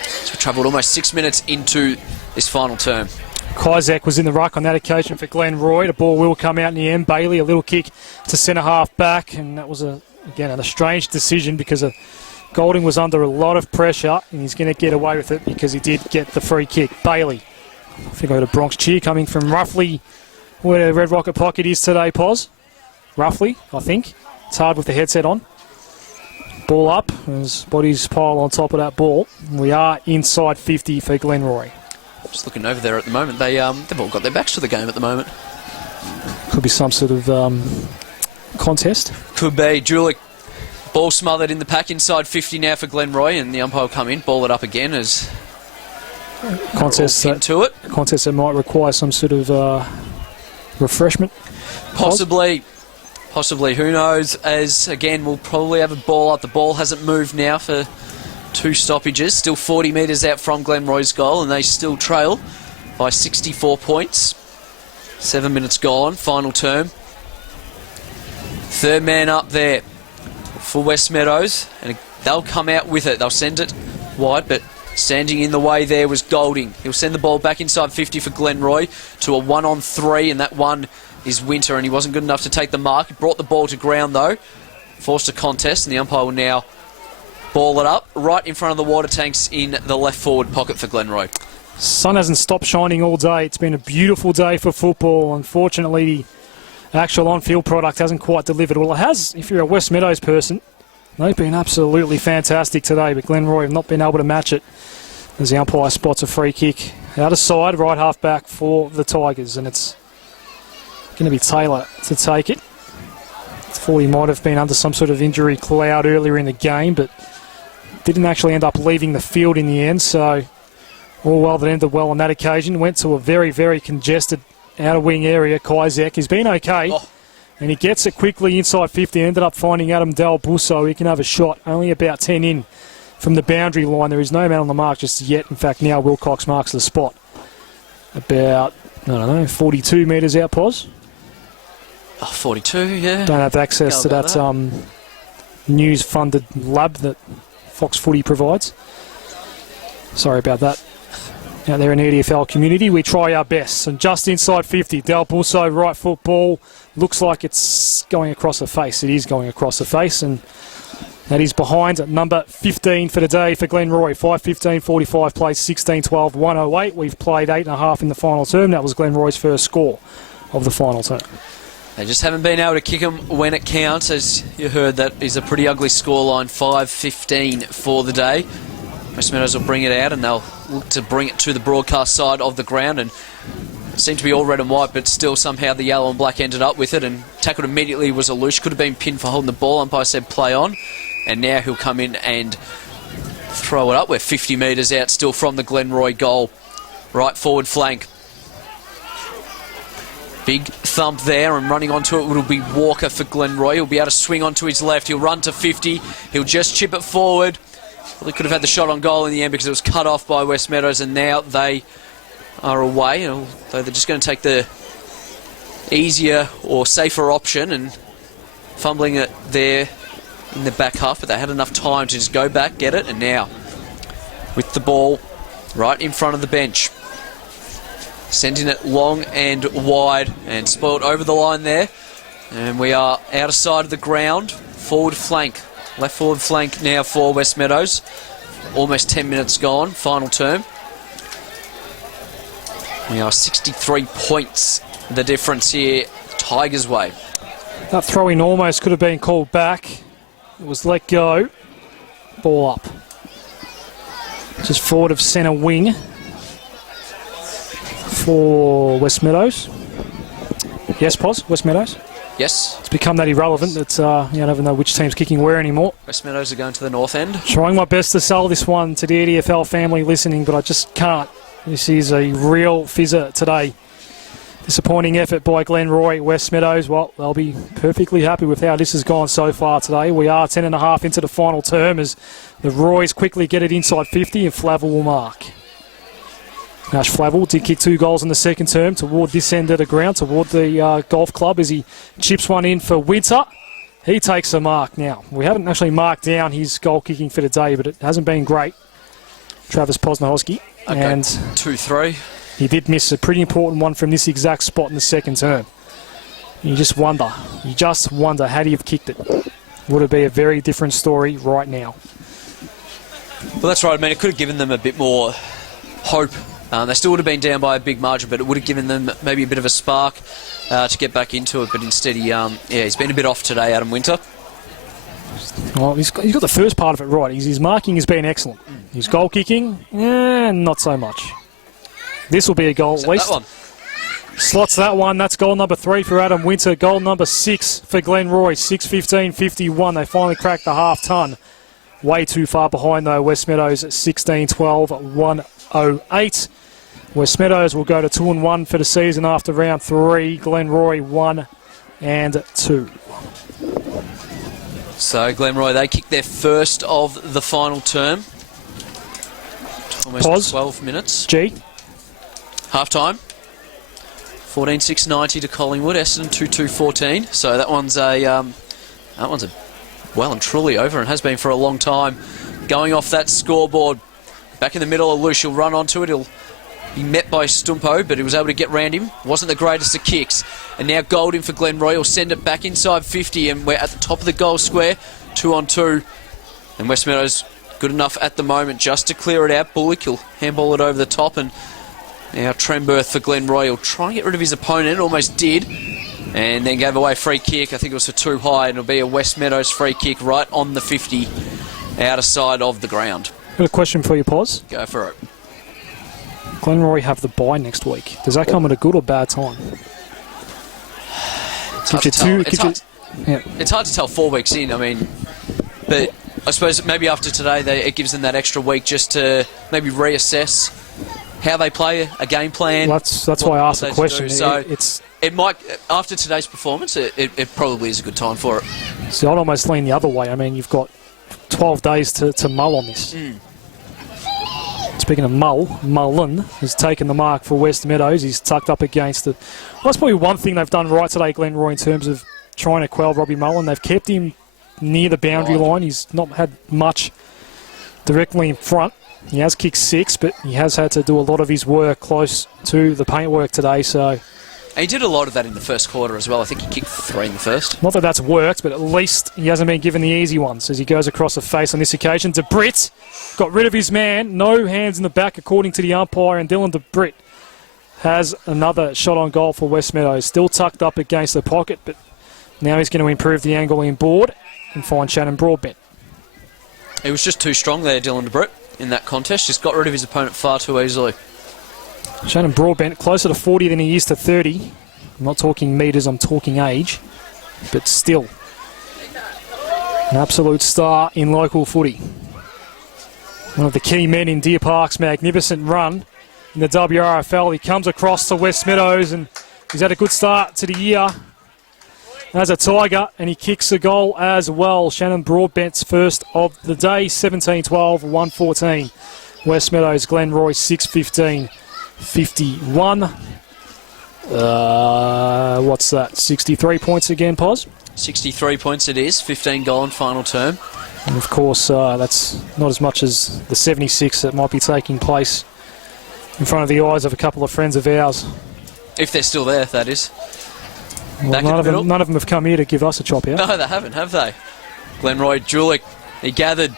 So we travelled almost 6 minutes into this final term. Kizek was in the ruck on that occasion for Glenroy. The ball will come out in the end. Bailey, a little kick to centre half back, and that was, again, a strange decision because Golding was under a lot of pressure, and he's going to get away with it because he did get the free kick. Bailey, I think I got a Bronx cheer coming from roughly where the Red Rocket pocket is today, Pos. Roughly, I think. It's hard with the headset on. Ball up, his bodies pile on top of that ball. We are inside 50 for Glenroy. Just looking over there at the moment, they've all got their backs to the game at the moment. Could be some sort of contest. Could be. Julik, ball smothered in the pack inside 50 now for Glenroy, and the umpire will come in, ball it up again as contest into it. Contest that might require some sort of refreshment. Possibly, who knows, as again we'll probably have a ball up. The ball hasn't moved now for 2 stoppages, still 40 metres out from Glenroy's goal, and they still trail by 64 points. 7 minutes gone, final term. Third man up there for Westmeadows, and they'll come out with it. They'll send it wide, but standing in the way there was Golding. He'll send the ball back inside 50 for Glenroy to a 1-on-3, and that one is Winter, and he wasn't good enough to take the mark. He brought the ball to ground, though. Forced a contest, and the umpire will now ball it up right in front of the water tanks in the left forward pocket for Glenroy. Sun hasn't stopped shining all day. It's been a beautiful day for football. Unfortunately, the actual on-field product hasn't quite delivered. Well, it has if you're a Westmeadows person. They've been absolutely fantastic today, but Glenroy have not been able to match it as the umpire spots a free kick out of side, right half back for the Tigers, and it's going to be Taylor to take it. Thought he might have been under some sort of injury cloud earlier in the game, but didn't actually end up leaving the field in the end, so all well that ended well on that occasion. Went to a very, very congested outer wing area. Kizek has been okay, And he gets it quickly inside 50. Ended up finding Adam Del Busso. He can have a shot. Only about 10 in from the boundary line. There is no man on the mark just yet. In fact, now Wilcox marks the spot. About, 42 metres out, Pos. 42, yeah. Don't have access to that news-funded lab that Fox Footy provides. Sorry about that. Out there in the EDFL community, we try our best. And just inside 50, Del Busso, right foot ball. Looks like it's going across the face. It is going across the face, and that is behind number 15 for the day for Glenroy. 5:15:45 plays 16:12 108. We've played 8.5 in the final term. That was Glenroy's first score of the final term. They just haven't been able to kick them when it counts. As you heard, that is a pretty ugly scoreline. 5:15 for the day. Westmeadows will bring it out, and they'll look to bring it to the broadcast side of the ground. And it seemed to be all red and white, but still somehow the yellow and black ended up with it. And tackled immediately was Alush. Could have been pinned for holding the ball. Umpire said play on. And now he'll come in and throw it up. We're 50 metres out still from the Glenroy goal. Right forward flank. Big thump there, and running onto it will be Walker for Glenroy. He'll be able to swing onto his left. He'll run to 50. He'll just chip it forward. Well, he could have had the shot on goal in the end because it was cut off by Westmeadows, and now they are away. Though they're just going to take the easier or safer option and fumbling it there in the back half, but they had enough time to just go back, get it, and now with the ball right in front of the bench, sending it long and wide and spoiled over the line there, and we are out of sight of the ground. Forward flank, left forward flank now for Westmeadows. Almost 10 minutes gone, final term. We are 63 points the difference here Tigers way. That throw-in almost could have been called back. It was let go. Ball up. Just forward of centre wing for Westmeadows. Yes, Pos, Westmeadows. Yes. It's become that irrelevant that I don't even know which team's kicking where anymore. Westmeadows are going to the north end. Trying my best to sell this one to the EDFL family listening, but I just can't. This is a real fizzer today. Disappointing effort by Glenroy. Westmeadows, well, they'll be perfectly happy with how this has gone so far today. We are 10.5 into the final term as the Roys quickly get it inside 50 and Flavel will mark. Nash Flavel did kick 2 goals in the second term toward this end of the ground, toward the golf club as he chips one in for Winter. He takes a mark now. We haven't actually marked down his goal kicking for the day, but it hasn't been great. Travis Posnahowski. Okay, and 2-3. He did miss a pretty important one from this exact spot in the second term. You just wonder, had he have kicked it, would it be a very different story right now? Well, that's right. I mean, it could have given them a bit more hope. They still would have been down by a big margin, but it would have given them maybe a bit of a spark to get back into it. But instead, he's been a bit off today, Adam Winter. Well, he's got the first part of it right. His marking has been excellent. His goal kicking, not so much. This will be a goal at least. That one. Slots that one. That's goal number 3 for Adam Winter. Goal number 6 for Glenroy. 6:15:51. They finally cracked the half ton. Way too far behind though. Westmeadows 16:12 108. Westmeadows will go to 2-1 for the season after round 3. Glenroy 1 and 2. So Glenroy, they kicked their first of the final term. Almost 12 minutes. G. Half time. 14-6-90 to Collingwood. Essendon 2-2-14. So that one's a well and truly over and has been for a long time. Going off that scoreboard. Back in the middle of Lush. He'll run onto it. He'll be met by Stumpo, but he was able to get round him. Wasn't the greatest of kicks. And now Golding for Glenroy. He'll send it back inside 50, and we're at the top of the goal square. 2-on-2. And Westmeadows good enough at the moment just to clear it out. Bullock, he'll handball it over the top, and now Tremberth for Glenroy. He'll try and get rid of his opponent. Almost did. And then gave away a free kick. I think it was for too high, and it'll be a Westmeadows free kick right on the 50, outer side of the ground. Got a question for you, Pos. Go for it. Glenroy have the bye next week. Does that come at a good or bad time? It's hard to tell 4 weeks in. I mean, but I suppose maybe after today it gives them that extra week just to maybe reassess how they play a game plan. Well, that's why I asked the question. So it might, after today's performance, it probably is a good time for it. So I'd almost lean the other way. I mean, you've got 12 days to mull on this. Speaking of Mullen has taken the mark for Westmeadows. He's tucked up against it. Well, that's probably one thing they've done right today, Glenroy, in terms of trying to quell Robbie Mullen. They've kept him near the boundary line. He's not had much directly in front. He has kicked 6, but he has had to do a lot of his work close to the paintwork today. So he did a lot of that in the first quarter as well. I think he kicked 3 in the first. Not that that's worked, but at least he hasn't been given the easy ones as he goes across the face on this occasion. DeBritt got rid of his man. No hands in the back according to the umpire, and Dylan DeBritt has another shot on goal for Westmeadows. Still tucked up against the pocket, but now he's going to improve the angle in board and find Shannon Broadbent. He was just too strong there, Dylan DeBritt, in that contest. Just got rid of his opponent far too easily. Shannon Broadbent closer to 40 than he is to 30. I'm not talking metres, I'm talking age. But still, an absolute star in local footy. One of the key men in Deer Park's magnificent run in the WRFL. He comes across to Westmeadows and he's had a good start to the year as a Tiger, and he kicks a goal as well. Shannon Broadbent's first of the day, 17-12, 114. Westmeadows, Glenroy, 6-15-51. What's that, 63 points again, Pos? 63 points it is, 15 gone, final term. And of course, that's not as much as the 76 that might be taking place in front of the eyes of a couple of friends of ours. If they're still there, that is. Well, none of them have come here to give us a chop out. No, they haven't, have they? Glenroy, Julik, he gathered,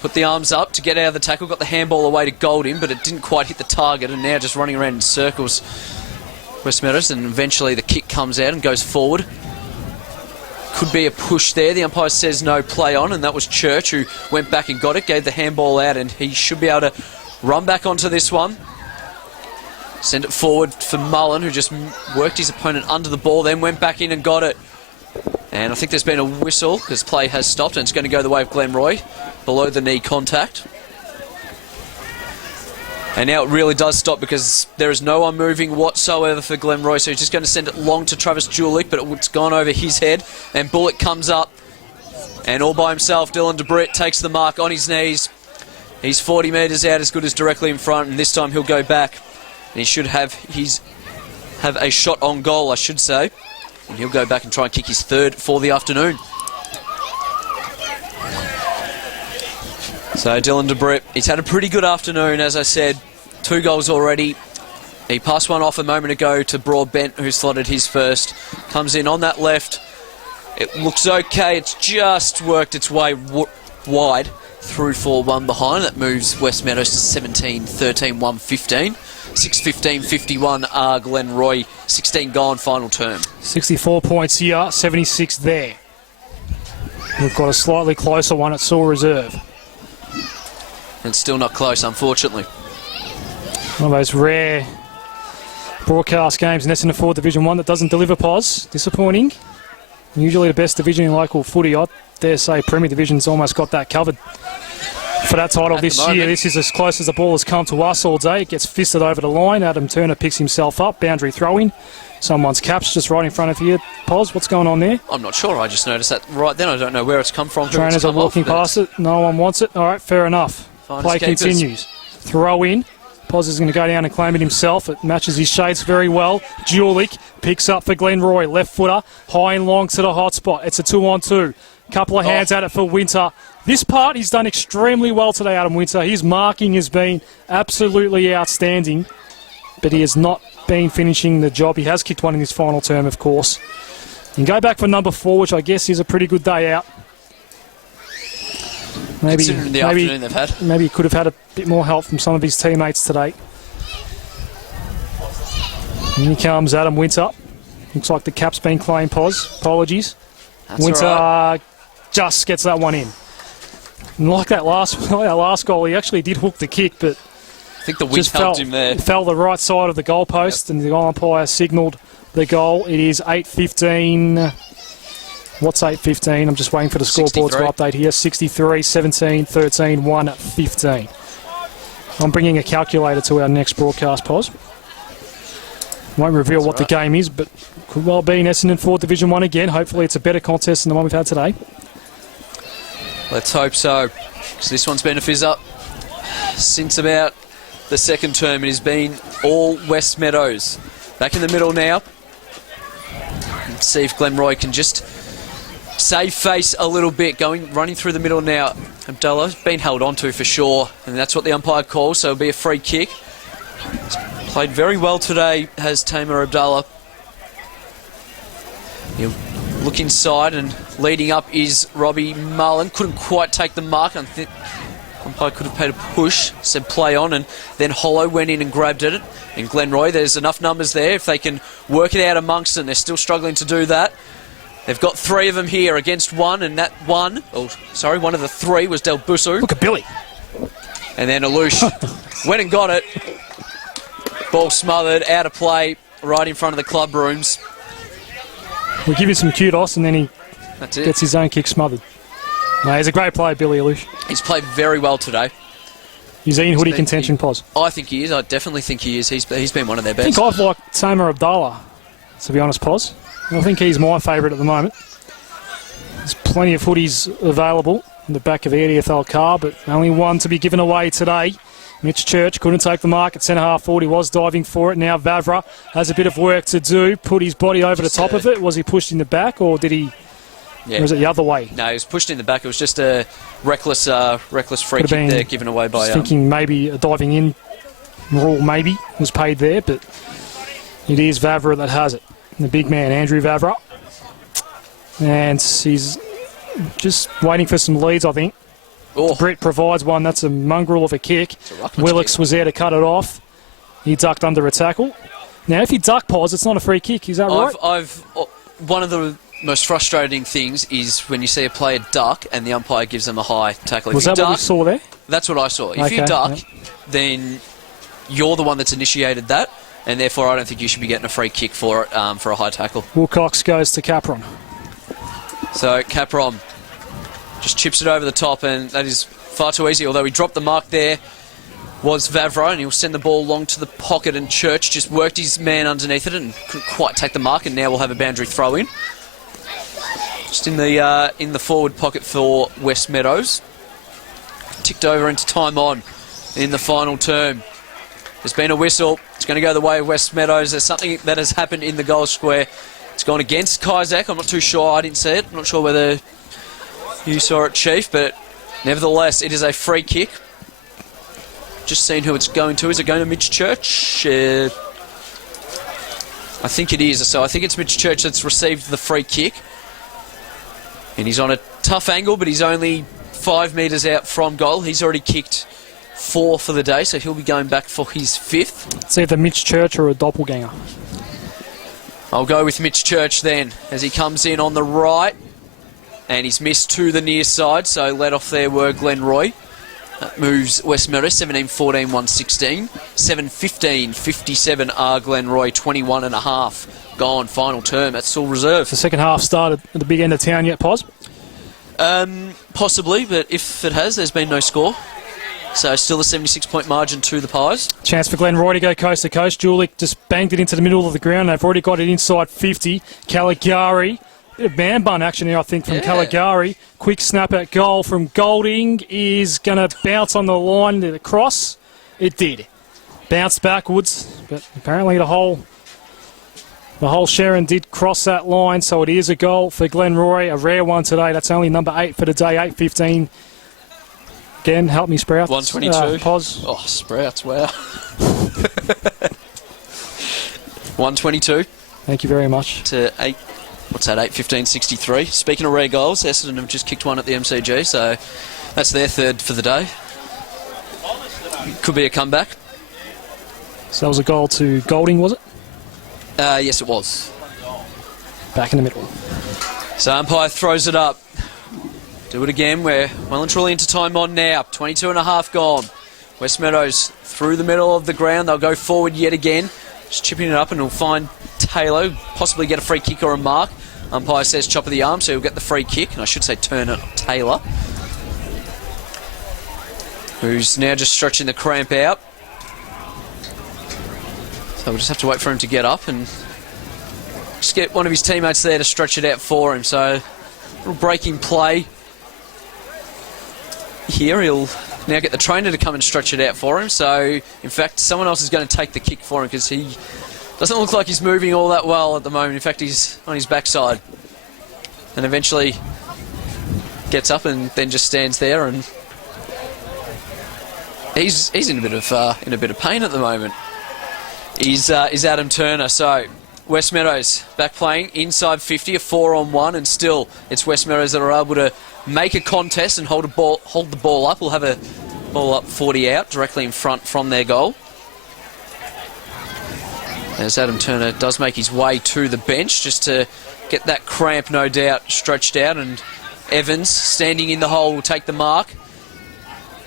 put the arms up to get out of the tackle, got the handball away to Golding, but it didn't quite hit the target, and now just running around in circles, Westmeadows, and eventually the kick comes out and goes forward. Could be a push there. The umpire says no, play on, and that was Church who went back and got it, gave the handball out, and he should be able to run back onto this one. Send it forward for Mullen, who just worked his opponent under the ball, then went back in and got it. And I think there's been a whistle because play has stopped, and it's going to go the way of Glenroy, below the knee contact. And now it really does stop because there is no one moving whatsoever for Glenroy, so he's just going to send it long to Travis Julik, but it's gone over his head, and Bullock comes up, and all by himself, Dylan DeBritt takes the mark on his knees. He's 40 metres out, as good as directly in front, and this time he'll go back. And he should have a shot on goal, I should say. And he'll go back and try and kick his third for the afternoon. So Dylan DeBritt, he's had a pretty good afternoon, as I said. 2 goals already. He passed one off a moment ago to Broadbent, who slotted his first. Comes in on that left. It looks okay. It's just worked its way wide through for one behind. That moves Westmeadows to 17-13, 115. 6-15-51 are Glenroy, 16 gone, final term. 64 points here, 76 there. We've got a slightly closer one at Saw Reserve. And still not close, unfortunately. One of those rare broadcast games in Essendon 4 Division 1 that doesn't deliver, Pos. Disappointing. Usually the best division in local footy. I dare say Premier Division's almost got that covered for that title this year. This is as close as the ball has come to us all day. It gets fisted over the line. Adam Turner picks himself up. Boundary throw-in. Someone's caps just right in front of you. Pos, what's going on there? I'm not sure. I just noticed that right then. I don't know where it's come from. Trainers are walking past it. No one wants it. All right, fair enough. Play continues. Throw in. Pos is going to go down and claim it himself. It matches his shades very well. Julik picks up for Glenroy. Left footer. High and long to the hot spot. It's a 2-on-2. Couple of hands at it for Winter. This part he's done extremely well today, Adam Winter. His marking has been absolutely outstanding, but he has not been finishing the job. He has kicked one in his final term, of course. You can go back for number 4, which I guess is a pretty good day out. Considering the afternoon they've had. Maybe he could have had a bit more help from some of his teammates today. And here comes Adam Winter. Looks like the cap's been claimed, Pos. Apologies. That's Winter right. Just gets that one in. And like that last goal, he actually did hook the kick, but I think the wind helped him there. Fell the right side of the goalpost, and the goal umpire signalled the goal. It is 8:15. What's 8:15? I'm just waiting for the scoreboard to update here. 63, 17, 13, 1, 15. I'm bringing a calculator to our next broadcast, Pos. Won't reveal what the game is, but could well be in Essendon 4 Division 1 again. Hopefully it's a better contest than the one we've had today. Let's hope so, because this one's been a fizz up since about the second term. It has been all Westmeadows. Back in the middle now. Let's see if Glenroy can just save face a little bit. Running through the middle now. Abdullah's been held onto for sure, and that's what the umpire calls, so it'll be a free kick. He's played very well today, has Tamer Abdullah. He'll look inside, and leading up is Robbie Mullen. Couldn't quite take the mark. I think umpire could have paid a push, said play on, and then Hollow went in and grabbed it. And Glenroy, there's enough numbers there. If they can work it out amongst them, they're still struggling to do that. They've got 3 of them here against 1, and that one of the 3 was Del Busu. Look at Billy. And then Alush went and got it. Ball smothered, out of play, right in front of the club rooms. We give him some kudos, and then he That's it. gets his own kick smothered. No, he's a great player, Billy Alush. He's played very well today. He's in hoodie contention, Pos. I think he is. I definitely think he is. He's been one of their I best. think I've liked Tamer Abdullah, to be honest, Pos. I think he's my favourite at the moment. There's plenty of hoodies available in the back of the EDFL car, but only one to be given away today. Mitch Church couldn't take the mark at centre half forward. He was diving for it. Now Vavra has a bit of work to do. Put his body over the top of it. Was he pushed in the back, or did he? Yeah. Or was it the other way? No, he was pushed in the back. It was just a reckless free kick there given away by... thinking maybe a diving in rule maybe was paid there, but it is Vavra that has it. The big man, Andrew Vavra. And he's just waiting for some leads, I think. Oh. Brett provides one. That's a mongrel of a kick. Willicks kick. was there to cut it off. He ducked under a tackle. Now, if he duck pause, it's not a free kick. Is that right? One of the most frustrating things is when you see a player duck and the umpire gives them a high tackle. Was that what we saw there? That's what I saw. If you duck, then you're the one that's initiated that, and therefore I don't think you should be getting a free kick for it, for a high tackle. Wilcox goes to Capron. So Capron just chips it over the top, and that is far too easy. Although he dropped the mark there, was Vavra, and he'll send the ball long to the pocket, and Church just worked his man underneath it and couldn't quite take the mark, and now we'll have a boundary throw in. Just in the forward pocket for Westmeadows. Ticked over into time on in the final term. There's been a whistle. It's going to go the way of Westmeadows. There's something that has happened in the goal square. It's gone against Kizak. I'm not too sure. I didn't see it. I'm not sure whether you saw it, Chief, but nevertheless, it is a free kick. Just seeing who it's going to. Is it going to Mitch Church? I think it is. So I think it's Mitch Church that's received the free kick. And he's on a tough angle, but he's only 5 metres out from goal. He's already kicked 4 for the day, so he'll be going back for his 5th. It's either Mitch Church or a doppelganger. I'll go with Mitch Church then, as he comes in on the right. And he's missed to the near side, so let off there were Glenroy. That moves Westmeadows 17-14, 116. 7-15, 57 are Glenroy, 21.5 gone, final term. That's still reserved. The second half started at the big end of town yet, Pos? Possibly, but if it has, there's been no score. So still a 76-point margin to the Pies. Chance for Glenroy to go coast to coast. Julik just banged it into the middle of the ground. They've already got it inside 50. Caligari. Bit of man bun action here, I think, from Caligari. Quick snap at goal from Golding is going to bounce on the line to the cross. It did. Bounced backwards, but apparently the whole Sharon did cross that line, so it is a goal for Glenroy. A rare one today. That's only number 8 for the day, 8-15. Again, help me, Sprouts. 122. Pos. Oh, Sprouts, wow. 122. Thank you very much. To 8. What's that, 8-15-63. Speaking of rare goals, Essendon have just kicked one at the MCG, so that's their 3rd for the day. Could be a comeback. So that was a goal to Golding, was it? Yes, it was. Back in the middle. So umpire throws it up. Do it again. We're well and truly into time on now. 22.5 gone. Westmeadows through the middle of the ground. They'll go forward yet again. Just chipping it up, and he'll find Taylor, possibly get a free kick or a mark. Umpire says chop of the arm, so he'll get the free kick. And I should say Taylor. who's now just stretching the cramp out. So we'll just have to wait for him to get up and just get one of his teammates there to stretch it out for him. So a little breaking play here. He'll now get the trainer to come and stretch it out for him. So, in fact, someone else is going to take the kick for him because he doesn't look like he's moving all that well at the moment. In fact, he's on his backside. And eventually gets up and then just stands there, and he's in a bit of pain at the moment. Is Adam Turner. So Westmeadows back playing inside 50, a 4-on-1, and still it's Westmeadows that are able to make a contest and hold the ball up. We'll have a ball up 40 out directly in front from their goal. As Adam Turner does make his way to the bench just to get that cramp, no doubt, stretched out, and Evans standing in the hole will take the mark.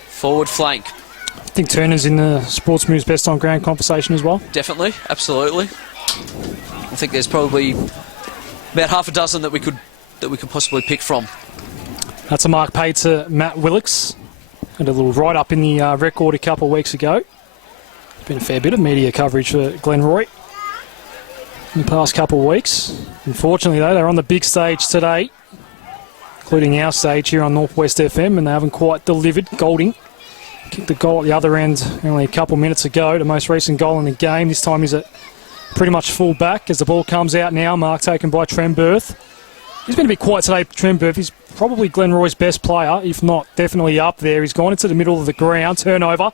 Forward flank. I think Turner's in the Sports Moves Best on Ground conversation as well. Definitely, absolutely. I think there's probably about half a dozen that we could possibly pick from. That's a mark paid to Matt Willix. Had a little write-up in the record a couple of weeks ago. There's been a fair bit of media coverage for Glenroy in the past couple of weeks. Unfortunately, though, they're on the big stage today, including our stage here on Northwest FM, and they haven't quite delivered. Golding kicked the goal at the other end only a couple of minutes ago, the most recent goal in the game. This time he's at pretty much full back as the ball comes out now. Mark taken by Tremberth. He's been a bit quiet today, Tremberth. He's probably Glenroy's best player, if not definitely up there. He's gone into the middle of the ground, turnover,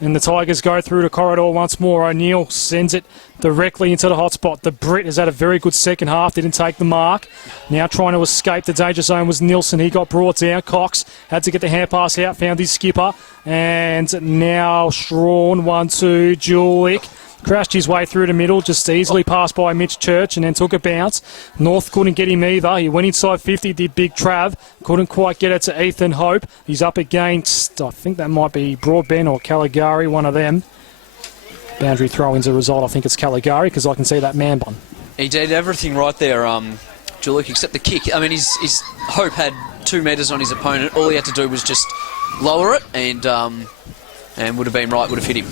and the Tigers go through the corridor once more. O'Neill sends it directly into the hot spot. The Brit has had a very good second half, didn't take the mark. Now trying to escape the danger zone was Nilsson. He got brought down. Cox had to get the hand pass out, found his skipper, and now Strawn 1-2. Julik crashed his way through the middle, just easily passed by Mitch Church and then took a bounce. North couldn't get him either. He went inside 50, did Big Trav. Couldn't quite get it to Ethan Hope. He's up against, I think that might be Broadbent or Caligari, one of them. Boundary throw-in's a result. I think it's Caligari because I can see that man bun. He did everything right there, Julik, except the kick. I mean, his Hope had 2 metres on his opponent. All he had to do was just lower it and would have been right, would have hit him.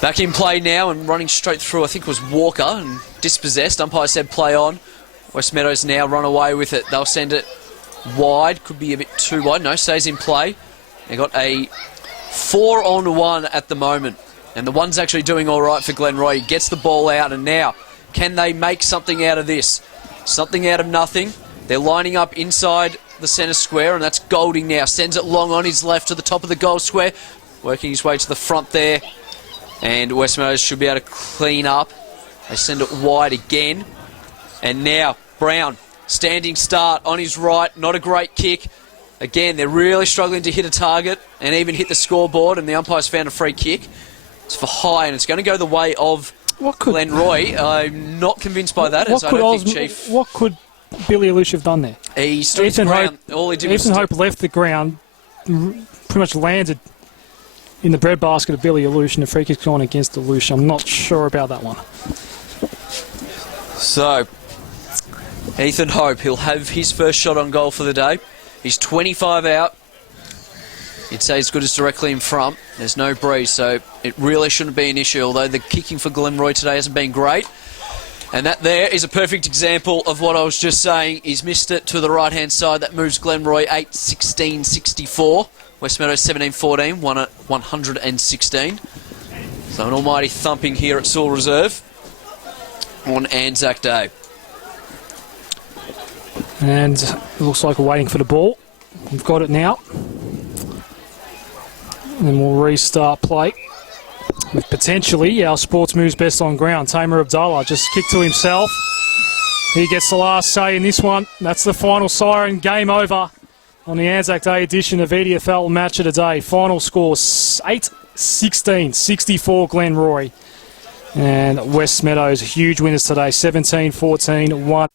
Back in play now and running straight through, I think it was Walker, and dispossessed. Umpire said play on. Westmeadows now run away with it. They'll send it wide. Could be a bit too wide. No, stays in play. They got a 4-on-1 at the moment. And the one's actually doing all right for Glenroy. He gets the ball out, and now can they make something out of this? Something out of nothing. They're lining up inside the centre square, and that's Golding now. Sends it long on his left to the top of the goal square. Working his way to the front there. And Westmeadows should be able to clean up. They send it wide again. And now Brown, standing start on his right. Not a great kick. Again, they're really struggling to hit a target and even hit the scoreboard. And the umpire's found a free kick. It's for high, and it's going to go the way of Glenroy. I'm not convinced by that. What could Billy Alush have done there? He stood his ground. All he did was Ethan Hope left the ground, pretty much landed in the breadbasket of Billy Alush, and the free kick's gone against Alush. I'm not sure about that one. So, Ethan Hope, he'll have his first shot on goal for the day. He's 25 out. You'd say as good as directly in front. There's no breeze, so it really shouldn't be an issue, although the kicking for Glenroy today hasn't been great. And that there is a perfect example of what I was just saying. He's missed it to the right-hand side. That moves Glenroy 8-16-64. Westmeadows 17-14, won at 116. So an almighty thumping here at Saul Reserve on Anzac Day. And it looks like we're waiting for the ball. We've got it now. And we'll restart play with potentially our Sports Moves Best on Ground. Tamer Abdullah just kicked to himself. He gets the last say in this one. That's the final siren. Game over on the Anzac Day edition of EDFL Match of the Day. Final score 8-16-64 Glenroy. And Westmeadows, huge winners today, 17-14-1.